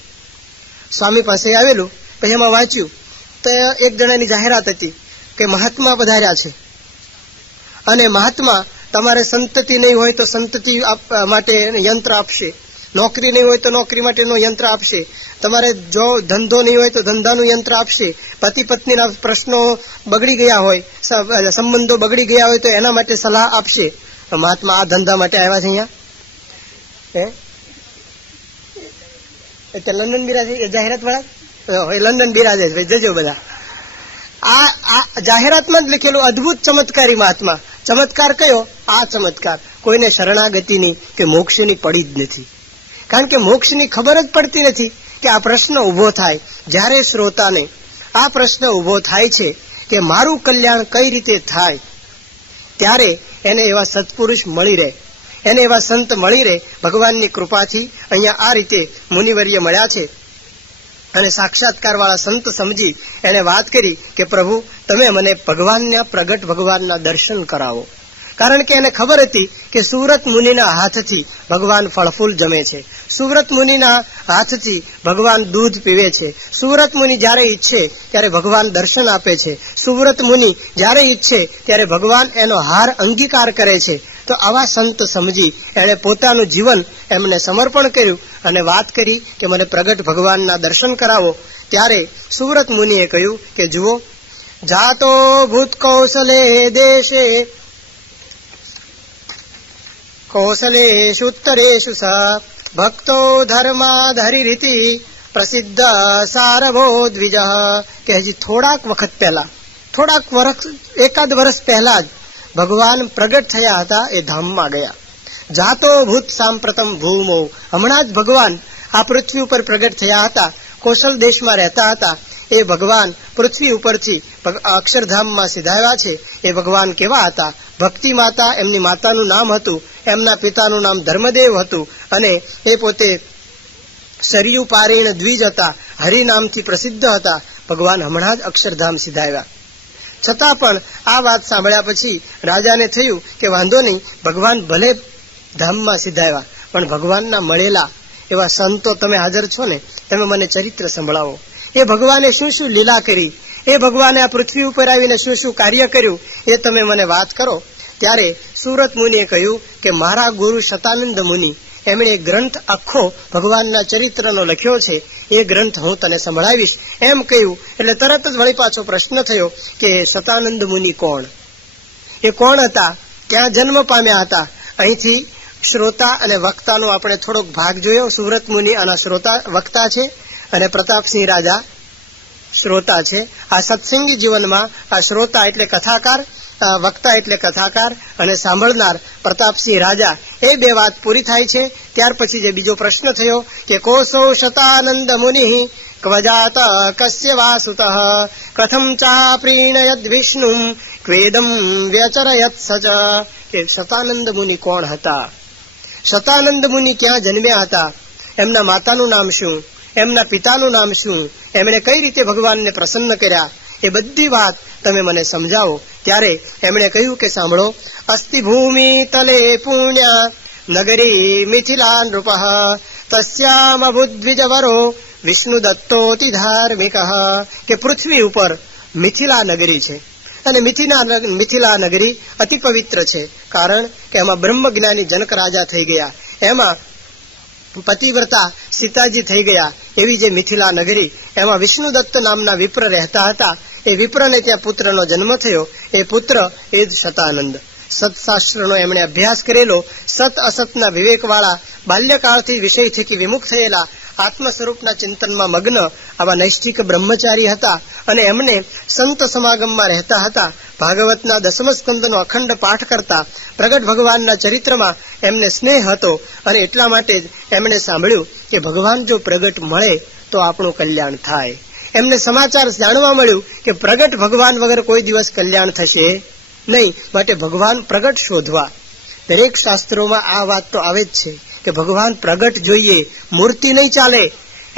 સ્વામી પાસે આવેલું, પછી એમાં વાંચ્યું તો એક જણાની જાહેરાત હતી કે મહાત્મા પધાર્યા છે અને મહાત્મા તમારે સંતતિ નહીં હોય તો સંતતિ માટે યંત્ર આપશે, નોકરી નહીં હોય તો નોકરી માટેનું યંત્ર આપશે, તમારે જો ધંધો નહીં હોય તો ધંધાનું યંત્ર આપશે, પતિ પત્નીના પ્રશ્નો બગડી ગયા હોય, સંબંધો બગડી ગયા હોય તો એના માટે સલાહ આપશે. મહાત્મા આ ધંધા માટે આવ્યા છે અહીંયા. લંડન બિરાજે જાહેરાત વાળા, લંડન બિરાજે જજો બધા. આ જાહેરાતમાં જ લખેલું અદભુત ચમત્કારી મહાત્મા. ચમત્કાર કયો? આ ચમત્કાર કોઈને શરણાગતિની કે મોક્ષની પડી જ નથી. કારણ કે મોક્ષની ખબર જ પડતી નથી કે આ પ્રશ્ન ઉભો થાય. જ્યારે શ્રોતાને આ પ્રશ્ન ઉભો થાય છે કે મારું કલ્યાણ કઈ રીતે થાય, ત્યારે એને એવા સત્પુરુષ મળી રહે, એને એવા સંત મળી રહે. ભગવાનની કૃપાથી અહીંયા આ રીતે મુનિવર્ય મળ્યા છે અને સાક્ષાત્કાર વાળા સંત સમજી એને વાત કરી કે પ્રભુ તમે મને ભગવાનના પ્રગટ ભગવાનના દર્શન કરાવો. કારણ કે એને ખબર હતી કે સુવ્રત મુનિના હાથથી ભગવાન ફળફૂલ જમે છે, સુવ્રત મુનિના હાથથી ભગવાન દૂધ પીવે છે, સુવ્રત મુનિ જ્યારે ઈચ્છે ત્યારે ભગવાન દર્શન આપે છે, સુવ્રત મુનિ જ્યારે ઈચ્છે ત્યારે ભગવાન એનો હાર અંગીકાર કરે છે. તો આવા સંત સમજી એણે પોતાનું જીવન એમને સમર્પણ કર્યું અને વાત કરી કે મને પ્રગટ ભગવાનના દર્શન કરાવો. ત્યારે સુવ્રત મુનિએ કહ્યું કે જુઓ, જાતો ભૂત કૌશલે દેશે કૌશલેષુ ઉત્તરેષુ સ ભક્તો ધર્માધરી રીતિ પ્રસિદ્ધ સારભો દ્વિજ. કે હજી થોડાક વખત પહેલા, થોડાક વર્ષ, એકાદ વર્ષ પહેલા જ ભગવાન પ્રગટ થયા હતા એ ધામમાં ગયા. જાતો ભૂત સાંપ્રતમ ભૂમો. હમણાં જ ભગવાન આ પૃથ્વી ઉપર પ્રગટ થયા હતા, કૌશલ દેશમાં રહેતા હતા. એ ભગવાન પૃથ્વી ઉપરથી અક્ષરધામમાં સિધાવ્યા છે. એ ભગવાન કેવા હતા? ભક્તિ માતા એમની માતાનું નામ હતું, એમના પિતાનું નામ ધર્મદેવ હતું અને એ પોતે સરયુ પારીણ દ્વિજ હતા, હરિનામથી પ્રસિદ્ધ હતા. ભગવાન હમણાં જ અક્ષરધામ સિધાવ્યા. છતાં પણ આ વાત સાંભળ્યા પછી રાજાને થયું કે વાંધો નહીં, ભગવાન ભલે ધામમાં સિધાવ્યા પણ ભગવાનના મળેલા એવા સંતો તમે હાજર છો ને, તમે મને ચરિત્ર સંભળાવો. એ ભગવાને શું શું લીલા કરી, એ ભગવાને આ પૃથ્વી ઉપર આવીને શું શું કાર્ય કર્યું, એ તમે મને વાત કરો. ત્યારે સુવ્રત મુનિએ કહ્યું કે મારા ગુરુ શતાનંદ મુનિ એમણે એક ગ્રંથ આખો ભગવાનના ચરિત્રનો લખ્યો છે, એ ગ્રંથ હું તને સંભળાવીશ એમ કહ્યું. એટલે તરત જ વળી પાછો પ્રશ્ન થયો કે શતાનંદ મુનિ કોણ? એ કોણ હતા? ક્યાં જન્મ પામ્યા હતા? અહીંથી શ્રોતા અને વક્તાનો આપણે થોડોક ભાગ જોયો. સુવ્રત મુનિ આના શ્રોતા વક્તા છે અને પ્રતાપસિંહ રાજા શ્રોતા છે. આ સત્સંગી જીવનમાં આ શ્રોતા એટલે કથાકાર, વક્તા એટલે કથાકાર અને સાંભળનાર પ્રતાપસિંહ રાજા, એ બે વાત પૂરી થાય છે. ત્યાર પછી જે બીજો પ્રશ્ન થયો કે કોસો શતાનંદ મુનિ ક્વજાત કસ્ય વાસુતઃ કથમ ચાપ્રીણયદ વિષ્ણું ક્વેદમ વ્યચરયત સચ. કે શતાનંદ મુનિ કોણ હતા, શતાનંદ મુનિ ક્યાં જન્મ્યા હતા, એમના માતાનું નામ શું, એમના પિતાનું નામ શું, એમણે કઈ રીતે ભગવાનને પ્રસન્ન કર્યા, એ બધી વાત તમે મને સમજાવો. ત્યારે એમણે કહ્યું કે સાંભળો, અસ્તિ ભૂમિ તલે પુણ્યા નગરી મિથિલા નૃપઃ તસ્યામ અભુદ્વિજવરો વિષ્ણુ દત્તોતિ ધાર્મિક. કે પૃથ્વી ઉપર મિથિલા નગરી છે અને મિથિલા નગરી અતિ પવિત્ર છે, કારણ કે એમાં બ્રહ્મજ્ઞાની જનક રાજા થઈ ગયા, એમાં પતિવ્રતા સીતાજી થઈ ગયા. એવી જે મિથિલા નગરી, એમાં વિષ્ણુદત્ત નામના વિપ્ર રહેતા હતા. એ વિપ્રને ત્યાં પુત્રનો જન્મ થયો. એ પુત્ર એ જ શતાનંદ. સત્શાસ્ત્રનો એમણે અભ્યાસ કરેલો, સત અસતના વિવેકવાળા, બાલ્યકાળથી વિષય થકી વિમુખ થયેલા, આત્મ સ્વરૂપના ચિંતનમાં મગ્ન આવા નૈષ્ઠિક બ્રહ્મચારી હતા. અને એમને સંત સમાગમમાં રહેતા હતા. ભાગવતના 10મ સ્કંદનો અખંડ પાઠ કરતા, પ્રગટ ભગવાનના ચરિત્રમાં એમને સ્નેહ હતો. અને એટલા માટે જ એમણે સાંભળ્યું કે ભગવાન જો પ્રગટ મળે તો આપણું કલ્યાણ થાય. એમને સમાચાર જાણવા મળ્યું કે પ્રગટ ભગવાન વગર કોઈ દિવસ કલ્યાણ થશે નહીં, માટે ભગવાન પ્રગટ શોધવા. દરેક શાસ્ત્રોમાં આ વાત તો આવે જ છે કે ભગવાન પ્રગટ જોઈએ, મૂર્તિ નહીં ચાલે.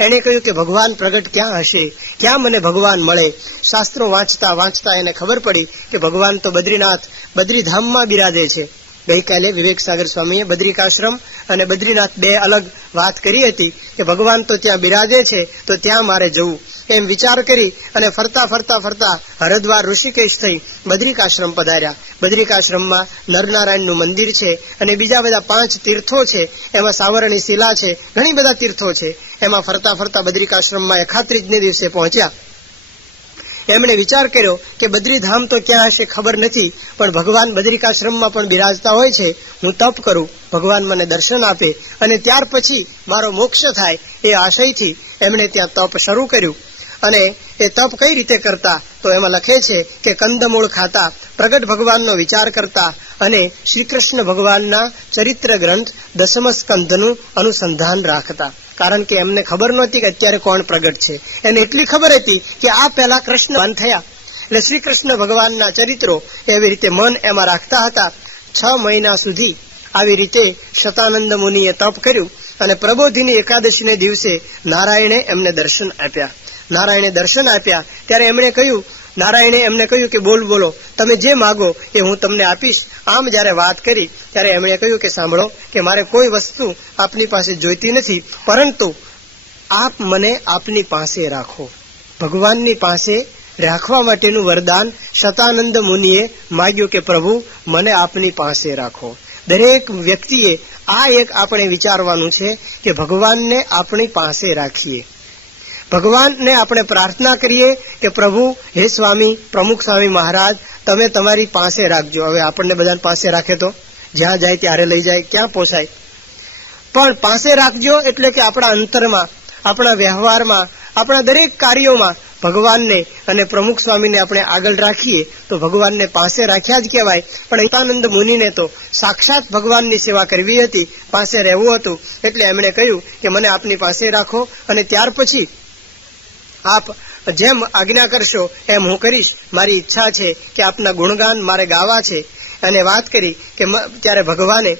એણે કહ્યું કે ભગવાન પ્રગટ ક્યાં હશે, ક્યાં મને ભગવાન મળે. શાસ્ત્રો વાંચતા વાંચતા એને ખબર પડી કે ભગવાન તો બદ્રીનાથ બદ્રીધામમાં બિરાજે છે. ગઈકાલે વિવેક સાગર સ્વામીએ બદ્રિકાશ્રમ અને બદ્રીનાથ બે અલગ વાત કરી હતી કે ભગવાન તો ત્યાં બિરાજે છે, તો ત્યાં મારે જવું. એમ વિચાર કરી અને ફરતા ફરતા ફરતા હરદ્વાર ઋષિકેશ થઈ બદ્રિકાશ્રમ પધાર્યા. બદ્રિકાશ્રમમાં નરનારાયણનું મંદિર છે અને બીજા બધા 5 તીર્થો છે. એમાં સાવરણી શિલા છે, ઘણી બધા તીર્થો છે. એમાં ફરતા ફરતા બદ્રિકાશ્રમમાં એકાત્રીજને દિવસે પહોંચ્યા. એમણે વિચાર કર્યો કે બદ્રીધામ તો ક્યાં હશે ખબર નથી, પણ ભગવાન બદ્રિકાશ્રમમાં પણ બિરાજતા હોય છે. હું તપ કરું, ભગવાન મને દર્શન આપે અને ત્યાર પછી મારો મોક્ષ થાય, એ આશયથી એમણે ત્યાં તપ શરૂ કર્યું. અને એ તપ કઈ રીતે કરતા, તો એમાં લખે છે કે કંદમૂળ ખાતા, પ્રગટ ભગવાનનો વિચાર કરતા અને શ્રી કૃષ્ણ ભગવાનના ચરિત્ર ગ્રંથ 10મ સ્કંદનું અનુસંધાન રાખતા. કારણ કે એમને ખબર નહોતી કે અત્યારે કોણ પ્રગટ છે. એને એટલી ખબર હતી કે આ પહેલા કૃષ્ણ ભગવાન થયા. એટલે શ્રી કૃષ્ણ ભગવાનના ચરિત્રો એવી રીતે મન એમાં રાખતા હતા. 6 મહિના સુધી આવી રીતે શતાનંદ મુનિએ તપ કર્યું. અને પ્રબોધિની એકાદશીને દિવસે નારાયણે એમને દર્શન આપ્યા. નારાયણે દર્શન આપ્યા ત્યારે નારાયણે એમને કહ્યું કે બોલો, તમે જે માગો એ હું તમને આપીશ. આમ જ્યારે વાત કરી ત્યારે એમણે કહ્યું કે સાંભળો, કે મારે કોઈ વસ્તુ આપની પાસે જોઈતી નથી, પરંતુ આપ મને આપની પાસે રાખો. ભગવાનની પાસે રાખવા માટેનું વરદાન શતાનંદ મુનિએ માગ્યું કે પ્રભુ મને આપની પાસે રાખો. દરેક વ્યક્તિએ આ એક આપણે વિચારવાનું છે કે ભગવાનને આપણી પાસે રાખીએ. ભગવાનને આપણે પ્રાર્થના કરીએ કે પ્રભુ, હે સ્વામી પ્રમુખ સ્વામી મહારાજ, તમે તમારી પાસે રાખજો. હવે આપણને બધાને પાસે રાખે તો જ્યાં જાય ત્યારે લઈ જાય, ક્યાં પહોંચાય. પણ પાસે રાખજો એટલે કે આપણા અંતરમાં, આપણા વ્યવહારમાં, આપણા દરેક કાર્યોમાં ભગવાનને અને પ્રમુખ સ્વામીને આપણે આગળ રાખીએ તો ભગવાનને પાસે રાખ્યા જ કહેવાય. પણ શતાનંદ મુનિને તો સાક્ષાત ભગવાનની સેવા કરવી હતી, પાસે રહેવું હતું. એટલે એમણે કહ્યું કે મને આપની પાસે રાખો અને ત્યાર પછી આપ જેમ આજ્ઞા કરશો એમ હું કરીશ. મારી ઈચ્છા છે કે આપના ગુણગાન મારે ગાવા છે. અને વાત કરી કે ત્યારે ભગવાને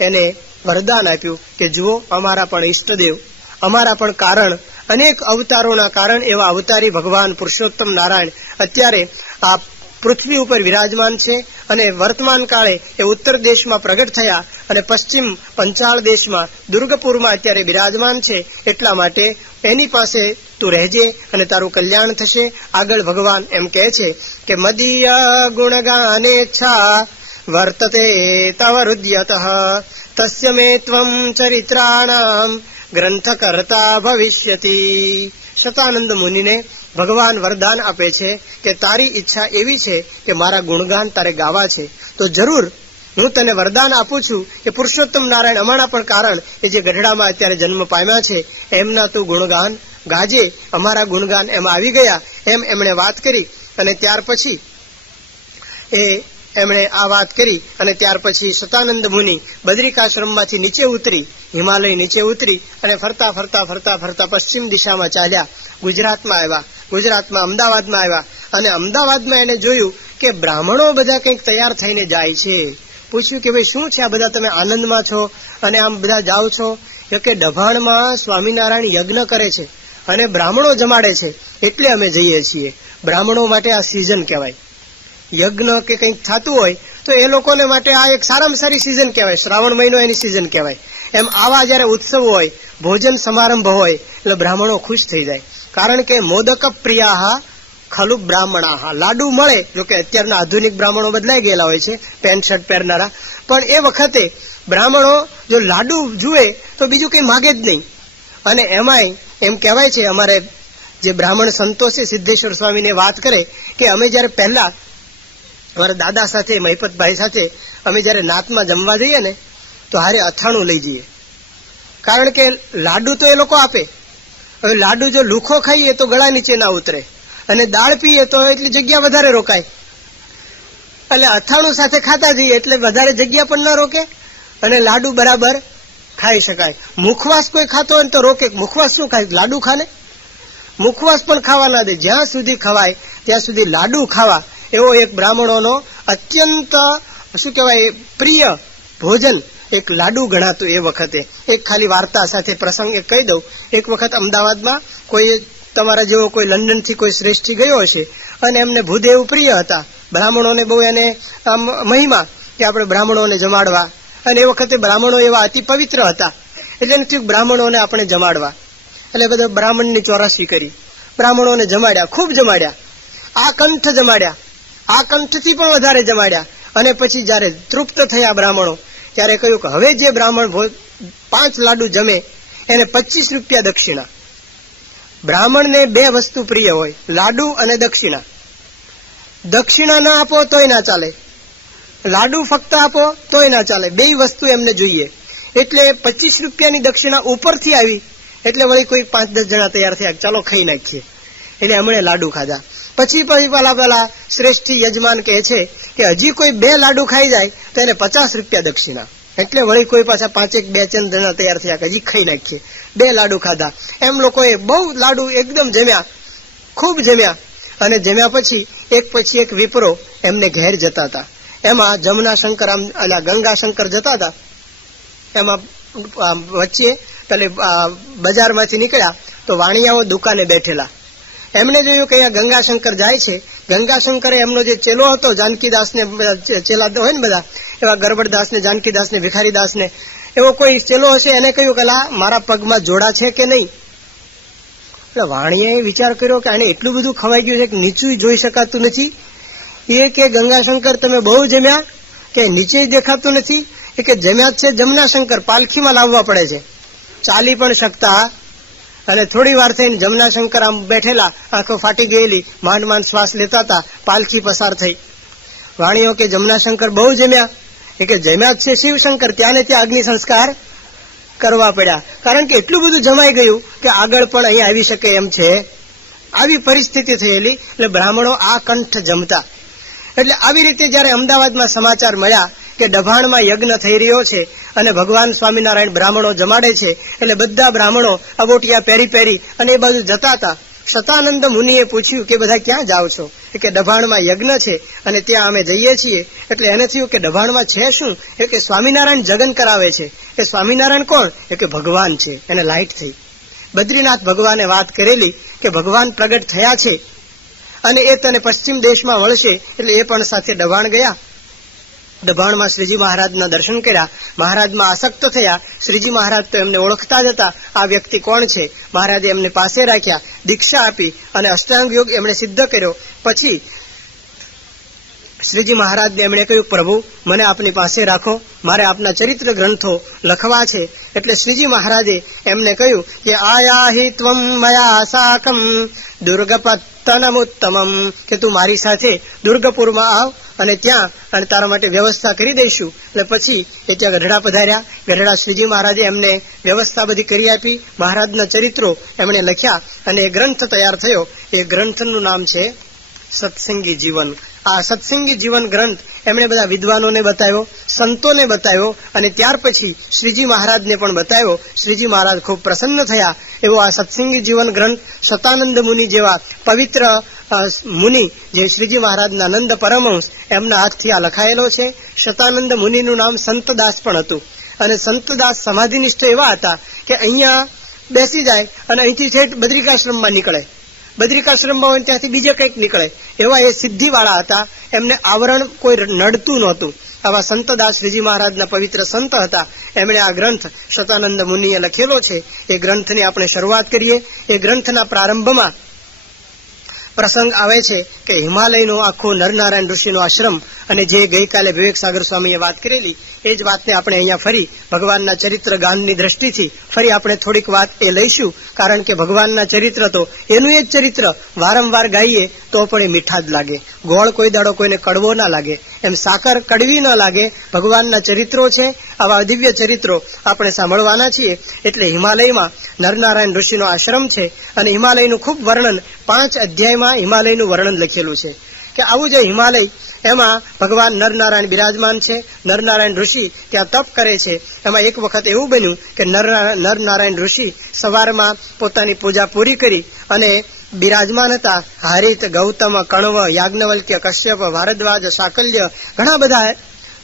એને વરદાન આપ્યું કે જુઓ, અમારા પણ ઈષ્ટદેવ, અમારા પણ કારણ, અનેક અવતારોના કારણ એવા અવતારી ભગવાન પુરુષોત્તમ નારાયણ અત્યારે આ પૃથ્વી ઉપર વિરાજમાન છે. અને વર્તમાન કાળે એ ઉત્તર દેશમાં પ્રગટ થયા અને પશ્ચિમ પંચાળ દેશમાં દુર્ગપુરમાં અત્યારે બિરાજમાન છે. એટલા માટે એની પાસે તું રહેજે અને તારું કલ્યાણ થશે. આગળ ભગવાન એમ કહે છે કે મદીય ગુણગાનેચ્છા વર્તતે તવ હૃદયતઃ તસ્ય મે ત્વં ચરિત્રાણામ ગ્રંથ કરતા ભવિષ્યતિ. શતાનંદ મુનિને ભગવાન વરદાન આપે છે કે તારી ઈચ્છા એવી છે કે મારા ગુણગાન તારે ગાવા છે, તો જરૂર હું તને વરદાન આપું છું કે પુરુષોત્તમ નારાયણ અમારા પણ કારણ એ જે ગઢડામાં અત્યારે જન્મ પામ્યા છે એમના તું ગુણગાન ગાજે. અમારા ગુણગાન એમાં આવી ગયા એમ એમણે વાત કરી. અને ત્યાર પછી એ એમણે આ વાત કરી અને ત્યાર પછી શતાનંદ મુનિ બદ્રિકાશ્રમમાંથી નીચે ઉતરી, હિમાલય નીચે ઉતરી અને ફરતા ફરતા ફરતા ફરતા પશ્ચિમ દિશામાં ચાલ્યા. ગુજરાતમાં આવ્યા. ગુજરાતમાં અમદાવાદમાં આવ્યા અને અમદાવાદમાં એને જોયું કે બ્રાહ્મણો બધા કંઈક તૈયાર થઈને જાય છે. પૂછ્યું કે ભાઈ શું છે આ બધા, તમે આનંદમાં છો અને આમ બધા જાઓ છો? કે ડભાણમાં સ્વામિનારાયણ યજ્ઞ કરે છે અને બ્રાહ્મણો જમાડે છે એટલે અમે જઈએ છીએ. બ્રાહ્મણો માટે આ સિઝન કહેવાય. યજ્ઞ કે કંઈક થતું હોય તો એ લોકોને માટે આ એક સારામાં સારી સિઝન કહેવાય. શ્રાવણ મહિનો એની સિઝન કહેવાય. એમ આવા જયારે ઉત્સવ હોય, ભોજન સમારંભ હોય એટલે બ્રાહ્મણો ખુશ થઈ જાય. કારણ કે મોદક પ્રિયા ખલુ બ્રાહ્મણા, લાડુ મળે. જોકે અત્યારના આધુનિક બ્રાહ્મણો બદલાઈ ગયેલા હોય છે, પેન્ટ શર્ટ પહેરનારા, પણ એ વખતે બ્રાહ્મણો જો લાડુ જુએ તો બીજું કંઈ માગે જ નહીં. અને એમાંય એમ કહેવાય છે, અમારે જે બ્રાહ્મણ સંતો છે સિદ્ધેશ્વર સ્વામીને વાત કરે કે અમે જયારે પહેલા અમારા દાદા સાથે, મહિપતભાઈ સાથે અમે જયારે નાતમાં જમવા જઈએ ને તો હારે અથાણું લઈ જઈએ. કારણ કે લાડુ તો એ લોકો આપે. હવે લાડુ જો લુખો ખાઈએ તો ગળા નીચે ના ઉતરે અને દાળ પીએ તો એટલી જગ્યા વધારે રોકાય. એટલે અથાણું સાથે ખાતા જઈએ એટલે વધારે જગ્યા પણ ના રોકે અને લાડુ બરાબર ખાઈ શકાય. મુખવાસ કોઈ ખાતો હોય તો રોકે. મુખવાસ શું ખાય? લાડુ ખાને. મુખવાસ પણ ખાવા ના દે. જ્યાં સુધી ખવાય ત્યાં સુધી લાડુ ખાવા, એવો એક બ્રાહ્મણોનો અત્યંત શું કહેવાય પ્રિય ભોજન એક લાડુ ગણાતું એ વખતે. એક ખાલી વાર્તા સાથે પ્રસંગ એક કહી દઉં. એક વખત અમદાવાદમાં કોઈ તમારા જેવો કોઈ લંડનથી કોઈ શ્રેષ્ઠી ગયો હશે અને એમને ભૂદેવ પ્રિય હતા. બ્રાહ્મણોને બહુ એને આમ મહિમા કે આપણે બ્રાહ્મણોને જમાડવા. અને એ વખતે બ્રાહ્મણો એવા અતિ પવિત્ર હતા એટલે એને થયું બ્રાહ્મણોને આપણે જમાડવા. એટલે બધા બ્રાહ્મણની ચોરાસી કરી, બ્રાહ્મણોને જમાડ્યા, ખૂબ જમાડ્યા, આ કંઠ જમાડ્યા, આ કંઠથી પણ વધારે જમાડ્યા. અને પછી જયારે તૃપ્ત થયા બ્રાહ્મણો ત્યારે કહ્યું કે હવે જે બ્રાહ્મણ 5 લાડુ જમે એને 25 રૂપિયા દક્ષિણા. બ્રાહ્મણને 2 વસ્તુ પ્રિય હોય, લાડુ અને દક્ષિણા. દક્ષિણા ના આપો તોય ના ચાલે, લાડુ ફક્ત આપો તોય ના ચાલે, 2 વસ્તુ એમને જોઈએ. એટલે 25 રૂપિયાની દક્ષિણા ઉપરથી આવી એટલે વળી કોઈ 5-10 જણા તૈયાર થયા, ચાલો ખાઈ નાખીએ. એટલે એમણે લાડુ ખાધા. પછી પેલા શ્રેષ્ઠી યજમાન કહે છે કે હજી કોઈ 2 લાડુ ખાઈ જાય તો એને 50 રૂપિયા દક્ષિણા. એટલે વળી કોઈ પાછા 5-2 જણા તૈયાર થયા કે હજી ખાઈ નાખીએ. 2 લાડુ ખાધા. એમ લોકોએ બહુ લાડુ એકદમ જમ્યા, ખૂબ જમ્યા. અને જમ્યા પછી એક વિપ્રો એમને ઘેર જતા હતા. એમાં જમનાશંકર ગંગાશંકર જતા હતા. એમાં વચ્ચે પેલે બજારમાંથી નીકળ્યા તો વાણિયાઓ દુકાને બેઠેલા. એમણે જોયું કે અહીંયા ગંગાશંકર જાય છે. ગંગાશંકરે એમનો જે ચેલો હતો, જાનકીદાસને ચેલા હોય ને બધા એવા, ગરબડદાસને, જાનકીદાસને, ભિખારીદાસને, એવો કોઈ ચેલો હશે. એને કહ્યું કે મારા પગમાં જોડા છે કે નહીં. એટલે વાણિયાએ વિચાર કર્યો કે આને એટલું બધું ખવાઈ ગયું છે કે નીચું જોઈ શકાતું નથી. એ કે ગંગાશંકર તમે બહુ જમ્યા કે નીચે દેખાતું નથી. એ કે જમ્યા જ છે જમનાશંકર, પાલખીમાં લાવવા પડે છે, ચાલી પણ શકતા. અને થોડી વાર થઈને જમનાશંકર આમ બેઠેલા, આંખો ફાટી ગયેલી, માંડ માંડ શ્વાસ લેતા હતા. પાલખી પસાર થઈ. વાણીઓ કે જમનાશંકર બહુ જમ્યા. એ કે જમ્યા જ છે શિવશંકર, ત્યાં ને ત્યાં અગ્નિ સંસ્કાર કરવા પડ્યા. કારણ કે એટલું બધું જમાઈ ગયું કે આગળ પણ અહીં આવી શકે એમ છે. આવી પરિસ્થિતિ થયેલી. એટલે બ્રાહ્મણો આ કંઠ જમતા. એટલે આવી રીતે જયારે અમદાવાદમાં સમાચાર મળ્યા કે ડભાણમાં યજ્ઞ થઈ રહ્યો છે અને ભગવાન સ્વામિનારાયણ બ્રાહ્મણો જમાડે છે, એટલે બધા બ્રાહ્મણો અબોટિયા પહેરી અને એ બાજુ જતા હતા. શતાનંદ મુનિએ પૂછ્યું કે બધા ક્યાં જાઓ છો? કે ડભાણમાં યજ્ઞ છે અને ત્યાં અમે જઈએ છીએ. એટલે એને થયું કે ડભાણમાં છે શું? એ કે સ્વામિનારાયણ જગન કરાવે છે. એ સ્વામિનારાયણ કોણ? એ કે ભગવાન છે. એને લાઈટ થઈ. બદ્રીનાથ ભગવાને વાત કરેલી કે ભગવાન પ્રગટ થયા છે અને એ તને પશ્ચિમ દેશમાં વળશે. એટલે એ પણ સાથે ડભાણ ગયા. ડભાણમાં શ્રીજી મહારાજના દર્શન કર્યા. મહારાજમાં આસક્ત થયા. શ્રીજી મહારાજ તો એમને ઓળખતા જ હતા, આ વ્યક્તિ કોણ છે. મહારાજે એમને પાસે રાખ્યા, દીક્ષા આપી અને અષ્ટાંગ યોગ એમણે સિદ્ધ કર્યો. પછી શ્રીજી મહારાજને એમણે કહ્યું, પ્રભુ મને આપની પાસે રાખો, મારે આપના ચરિત્ર ગ્રંથો લખવા છે. એટલે શ્રીજી મહારાજે એમને કહ્યું કે આયાહિ ત્વમ મયા સાકમ દુર્ગપત્તનમુત્તમમ, કે તું મારી સાથે દુર્ગપુરમાં આવ અને ત્યાં અને તારા માટે વ્યવસ્થા કરી દઈશું. એટલે પછી એ ત્યાં ગઢડા પધાર્યા. ગઢડા શ્રીજી મહારાજે એમને વ્યવસ્થા બધી કરી આપી. મહારાજના ચરિત્રો એમણે લખ્યા અને એ ગ્રંથ તૈયાર થયો. એ ગ્રંથનું નામ છે સત્સંગી જીવન. આ સત્સંગી જીવન ગ્રંથ એમણે બધા વિદ્વાનોને બતાવ્યો, સંતોને બતાવ્યો અને ત્યાર પછી શ્રીજી મહારાજને પણ બતાવ્યો. શ્રીજી મહારાજ ખૂબ પ્રસન્ન થયા. એવો આ સત્સંગી જીવન ગ્રંથ શતાનંદ મુનિ જેવા પવિત્ર મુનિ જે શ્રીજી મહારાજના નંદ પરમહંસ એમના હાથથી આ લખાયેલો છે. શતાનંદ મુનિનું નામ સંતદાસ પણ હતું અને સંતદાસ સમાધિનિષ્ઠ એવા હતા કે અહીંયા બેસી જાય અને અહીંથી ઠેઠ બદ્રિકાશ્રમમાં નીકળે, બદ્રિકાશ્રમમાં હોય ત્યાંથી બીજે કંઈક નીકળે, એવા એ સિદ્ધિવાળા હતા. એમને આવરણ કોઈ નડતું નહોતું. આવા સંતદાસ શ્રીજી મહારાજના પવિત્ર સંત હતા. એમણે આ ગ્રંથ શતાનંદ મુનિએ લખેલો છે. એ ગ્રંથની આપણે શરૂઆત કરીએ. એ ગ્રંથના પ્રારંભમાં પ્રસંગ આવે છે કે હિમાલયનો આખો નરનારાયણ ઋષિનો આશ્રમ અને જે ગઈકાલે વિવેક સાગર સ્વામીએ વાત કરેલી એ જ વાતને આપણે અહીંયા ફરી ભગવાનના ચરિત્ર ગાનની દ્રષ્ટિથી ફરી આપણે થોડીક વાત એ લઈશું. કારણ કે ભગવાનના ચરિત્ર તો એનું એ જ ચરિત્ર વારંવાર ગાઈએ તો પણ એ મીઠા જ લાગે. ગોળ કોઈ દાડો કોઈને કડવો ના લાગે, એમ સાકર કડવી ન લાગે. ભગવાનના ચરિત્રો છે, આવા દિવ્ય ચરિત્રો આપણે સાંભળવાના છીએ. એટલે હિમાલયમાં નરનારાયણ ઋષિનો આશ્રમ છે અને હિમાલયનું ખૂબ વર્ણન 5 અધ્યાયમાં હિમાલયનું વર્ણન લખેલું છે કે આવું જે હિમાલય એમાં ભગવાન નરનારાયણ બિરાજમાન છે. નરનારાયણ ઋષિ ત્યાં તપ કરે છે. એમાં એક વખત એવું બન્યું કે નરનારાયણ ઋષિ સવારમાં પોતાની પૂજા પૂરી કરી અને બિરાજમાન હતા. હારિત, ગૌતમ, કણવ, યાજ્ઞવલ્ક્ય, કશ્યપ, ભારદ્વાજ, શાકલ્ય ઘણા બધા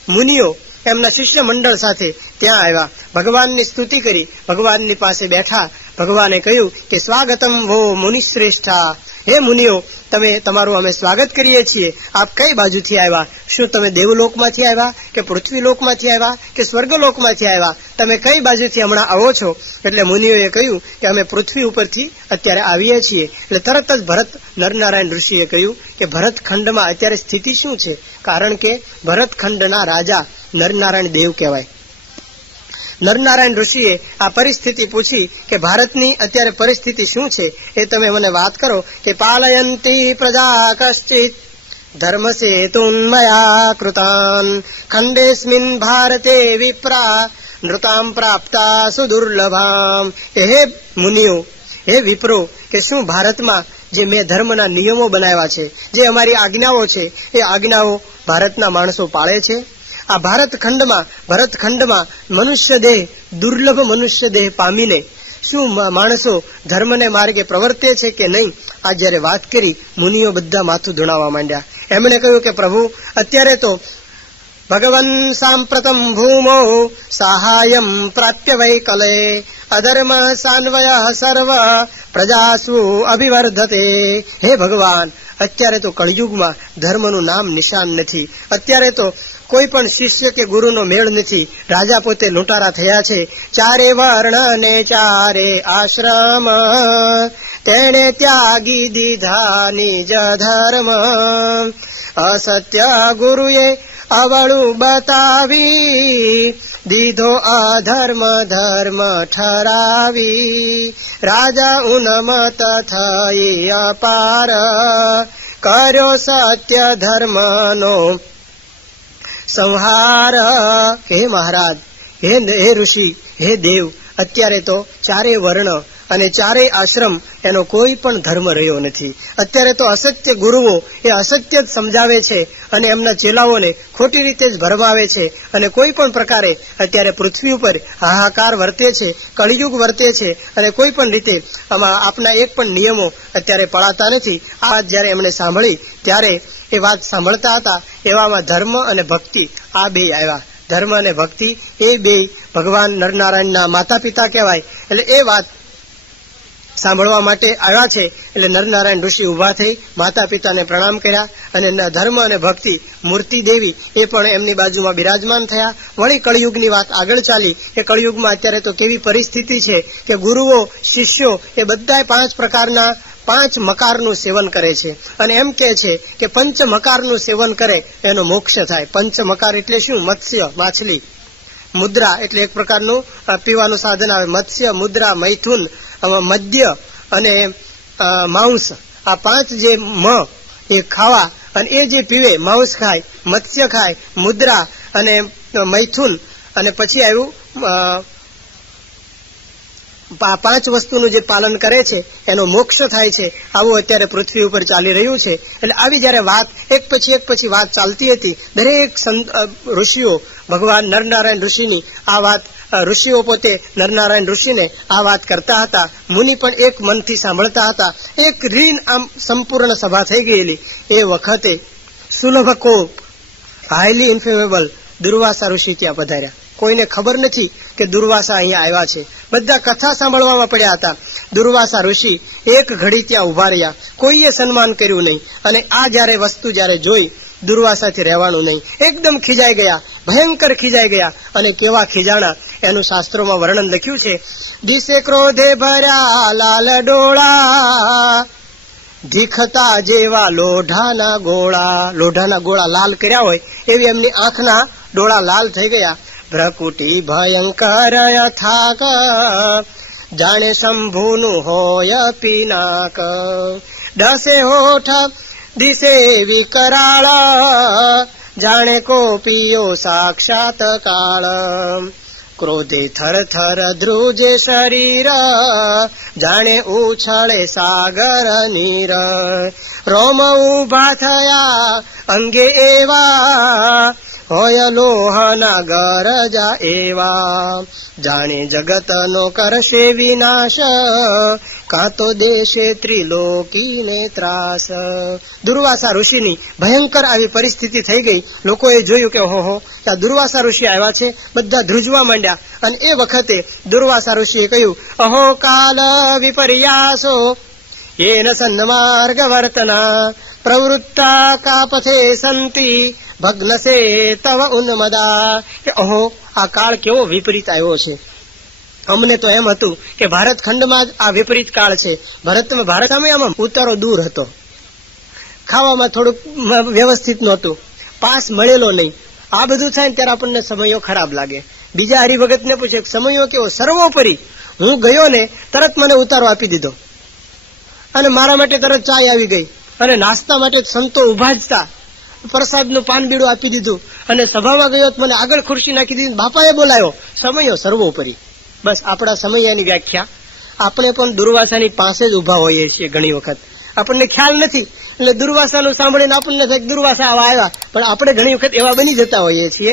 મુનિઓ એમના શિષ્ય મંડળ સાથે ત્યાં આવ્યા. ભગવાનની સ્તુતિ કરી, ભગવાનની પાસે બેઠા. ભગવાને કહ્યું કે સ્વાગતમ વો મુનિશ્રેષ્ઠા, હે મુનિઓ તમે તમારું અમે સ્વાગત કરીએ છીએ. આપ કઈ બાજુથી આવ્યા? શું તમે દેવલોકમાંથી આવ્યા કે પૃથ્વીલોકમાંથી આવ્યા કે સ્વર્ગલોકમાંથી આવ્યા? તમે કઈ બાજુથી હમણાં આવો છો? એટલે મુનિઓએ કહ્યું કે અમે પૃથ્વી ઉપરથી અત્યારે આવીએ છીએ. એટલે તરત જ ભરત નરનારાયણ ઋષિએ કહ્યું કે ભરતખંડમાં અત્યારે સ્થિતિ શું છે? કારણ કે ભરતખંડના રાજા નરનારાયણ દેવ કહેવાય. નરનારાયણ ઋષિએ આ પરિસ્થિતિ પૂછી કે ભારતની અત્યારે પરિસ્થિતિ શું છે એ તમે મને વાત કરો. કે પાલયંતી પ્રજા કશ્ચિત ધર્મસેતુન્મયા કૃતાન ખંડેસ્મિન ભારતે વિપ્રા નૃતામ પ્રાપ્તા સુદુર્લભામ. હે મુનિઓ, હે વિપ્રો, કે શું ભારતમાં જે મેં ધર્મના નિયમો બનાવ્યા છે, જે અમારી આજ્ઞાઓ છે, એ આજ્ઞાઓ ભારતના માણસો પાળે છે? આ ભરતખંડમાં મનુષ્ય દેહ, દુર્લભ મનુષ્ય દેહ પામીને શું માણસો ધર્મને માર્ગે પ્રવર્તે છે કે નહીં? આ જ્યારે વાત કરી મુનિઓ બધા માથું ધુણાવવા માંડ્યા. એમણે કહ્યું કે પ્રભુ, અત્યારે તો ભગવન સાંપ્રતમ ભૂમો સાહાયમ પ્રાપ્ય વૈકલે અધર્મ સાન્વય સર્વ પ્રજાસુ અભિવર્ધતે. હે ભગવાન, અત્યારે તો કળિયુગમાં ધર્મનું નામ નિશાન નથી. અત્યારે તો કોઈ પણ શિષ્ય કે ગુરુનો મેળ નથી. રાજા પોતે લૂંટારા થયા છે. 4 વર્ણ ને 4 આશ્રમ તેણે ત્યાગી દીધા નિજ ધર્મ. અસત્ય ગુરુએ અવળું બતાવી દીધો અધર્મ ધર્મ ઠરાવી. રાજા ઉન્મત થઈ અપાર કર્યો સત્ય ધર્મનો સંહાર. હે મહારાજ, હે ઋષિ, હે દેવ, અત્યારે તો 4 વર્ણ અને 4 આશ્રમ એનો કોઈ પણ ધર્મ રહ્યો નથી. અત્યારે તો અસત્ય ગુરુઓ એ અસત્ય જ સમજાવે છે અને એમના ચેલાઓને ખોટી રીતે જ ભરમાવે છે અને કોઈ પણ પ્રકારે અત્યારે પૃથ્વી ઉપર હાહાકાર વર્તે છે, કળિયુગ વર્તે છે અને કોઈ પણ રીતે આમાં આપના એક પણ નિયમો અત્યારે પળાતા નથી. આ વાત જ્યારે એમણે સાંભળી ત્યારે એ વાત સાંભળતા હતા એવામાં ધર્મ અને ભક્તિ આ બે આવ્યા. ધર્મ અને ભક્તિ એ બે ભગવાન નરનારાયણના માતા પિતા કહેવાય. એટલે એ વાત સાંભળવા માટે આવ્યા છે. એટલે નરનારાયણ ઋષિ ઉભા થઈ માતા પિતાને પ્રણામ કર્યા અને ધર્મ અને ભક્તિ મૂર્તિ દેવી એ પણ એમની બાજુમાં બિરાજમાન થયા. વળી કળિયુગની વાત આગળ ચાલી કે કળિયુગમાં અત્યારે તો કેવી પરિસ્થિતિ છે કે ગુરુઓ, શિષ્યો એ બધા 5 પ્રકારના 5 મકારનું સેવન કરે છે અને એમ કહે છે કે 5 મકારનું સેવન કરે એનો મોક્ષ થાય. 5 મકાર એટલે શું? મત્સ્ય, માછલી, મુદ્રા એટલે એક પ્રકારનું પીવાનું સાધન આવે. મત્સ્ય, મુદ્રા, મૈથુન, મદ્ય અને માંસ, આ 5 જે એ ખાવા અને એ જે પીવે, માંસ ખાય, મત્સ્ય ખાય, મુદ્રા અને મૈથુન અને પછી આવ્યું પાંચ વસ્તુનું જે પાલન કરે છે એનો મોક્ષ થાય છે, આવું અત્યારે પૃથ્વી ઉપર ચાલી રહ્યું છે. એટલે આવી જયારે વાત એક પછી વાત ચાલતી હતી, દરેક ઋષિઓ ભગવાન નરનારાયણ ઋષિની આ વાત, ઋષિઓ પોતે નરનારાયણ ઋષિને આ વાત કરતા હતા, મુનિ પણ એક મનથી સાંભળતા હતા. એક રીન આમ સંપૂર્ણ સભા થઈ ગયેલી. એ વખતે સુલભ કોપ, હાઈલી ઇન્ફેમેબલ દુર્વાસા ઋષિ ત્યાં પધાર્યા. કોઈને ખબર નથી કે દુર્વાસા અહીંયા આવ્યા છે. બધા કથા સાંભળવામાં પડ્યા હતા. દુર્વાસા ઋષિ એક ઘડી ત્યાં ઉભા રહ્યા, કોઈએ સન્માન કર્યું નહીં. અને આ જયારે વસ્તુ જયારે જોઈ, દુર્વાસાથી રહેવાનું નહીં, એકદમ ખીજાઈ ગયા, ભયંકર ખીજાઈ ગયા. અને કેવા ખીજાણા એનું શાસ્ત્રોમાં વર્ણન લખ્યું છે. દિશે ક્રોધે ભર્યા લાલ ડોળા, ધીખતા જેવા લોઢાના ગોળા લાલ કર્યા હોય એવી એમની આંખના ડોળા લાલ થઈ ગયા. ભ્રકુટી ભયંકર થાક, જાણે શંભુનું હોય પિનાક. ડસે હોઠ દિશે વિકરાળ, જાણે કોપીઓ સાક્ષાત કાળ. ક્રોધે થર થર ધ્રુજે શરીર, જાણે ઉછળે સાગર નીર. રોમ ઉભા થયા અંગે એવા, હોય લોહના ગરજા એવા. જાણે જગતનો કરશે વિનાશ, કાં તો દેશે ત્રિલોકીને ત્રાસ. દુર્વાસા ઋષિની ભયંકર આવી પરિસ્થિતિ થઈ ગઈ. લોકોએ જોયું કે હો આ દુર્વાસા ઋષિ આવ્યા છે, બધા ધ્રુજવા માંડ્યા. અને એ વખતે દુર્વાસા ઋષિએ કહ્યું, અહો કાલ વિપર્યાસો येन सन्मार्ग वर्तना प्रवृत्ता कापथे संति भग्नसे तव उन्मदा. કે અહો આ કાળ કેવો વિપરીત આવ્યો છે. અમને તો એમ હતું કે ભારત ખંડમાં જ આ વિપરીત કાળ છે. ભારત આમ ઉતારો દૂર હતો, ખાવામાં થોડુંક વ્યવસ્થિત નહોતું, પાસ મળેલો નહીં. આ બધું થાય ને ત્યારે આપણને સમયો ખરાબ લાગે. બીજા હરિભગતને પૂછે સમયો કેવો, સર્વોપરી. હું ગયો ને તરત મને ઉતારો આપી દીધો અને મારા માટે તરત ચાય આવી ગઈ અને નાસ્તા માટે સંતો ઉભા જ હતા. પ્રસાદનું પાન બીડું આપી દીધું અને સભામાં ગયો મને આગળ ખુરશી નાખી દીધી. બાપાએ બોલાયો. સમયો સર્વોપરી. બસ આપણા સમયની વ્યાખ્યા. આપણે પણ દુર્વાસાની પાસે જ ઉભા હોઈએ છીએ. ઘણી વખત આપણને ખ્યાલ નથી એટલે દુર્વાસાનું સાંભળીને આપણને થાય દુર્વાસા આવા આવ્યા, પણ આપણે ઘણી વખત એવા બની જતા હોઈએ છીએ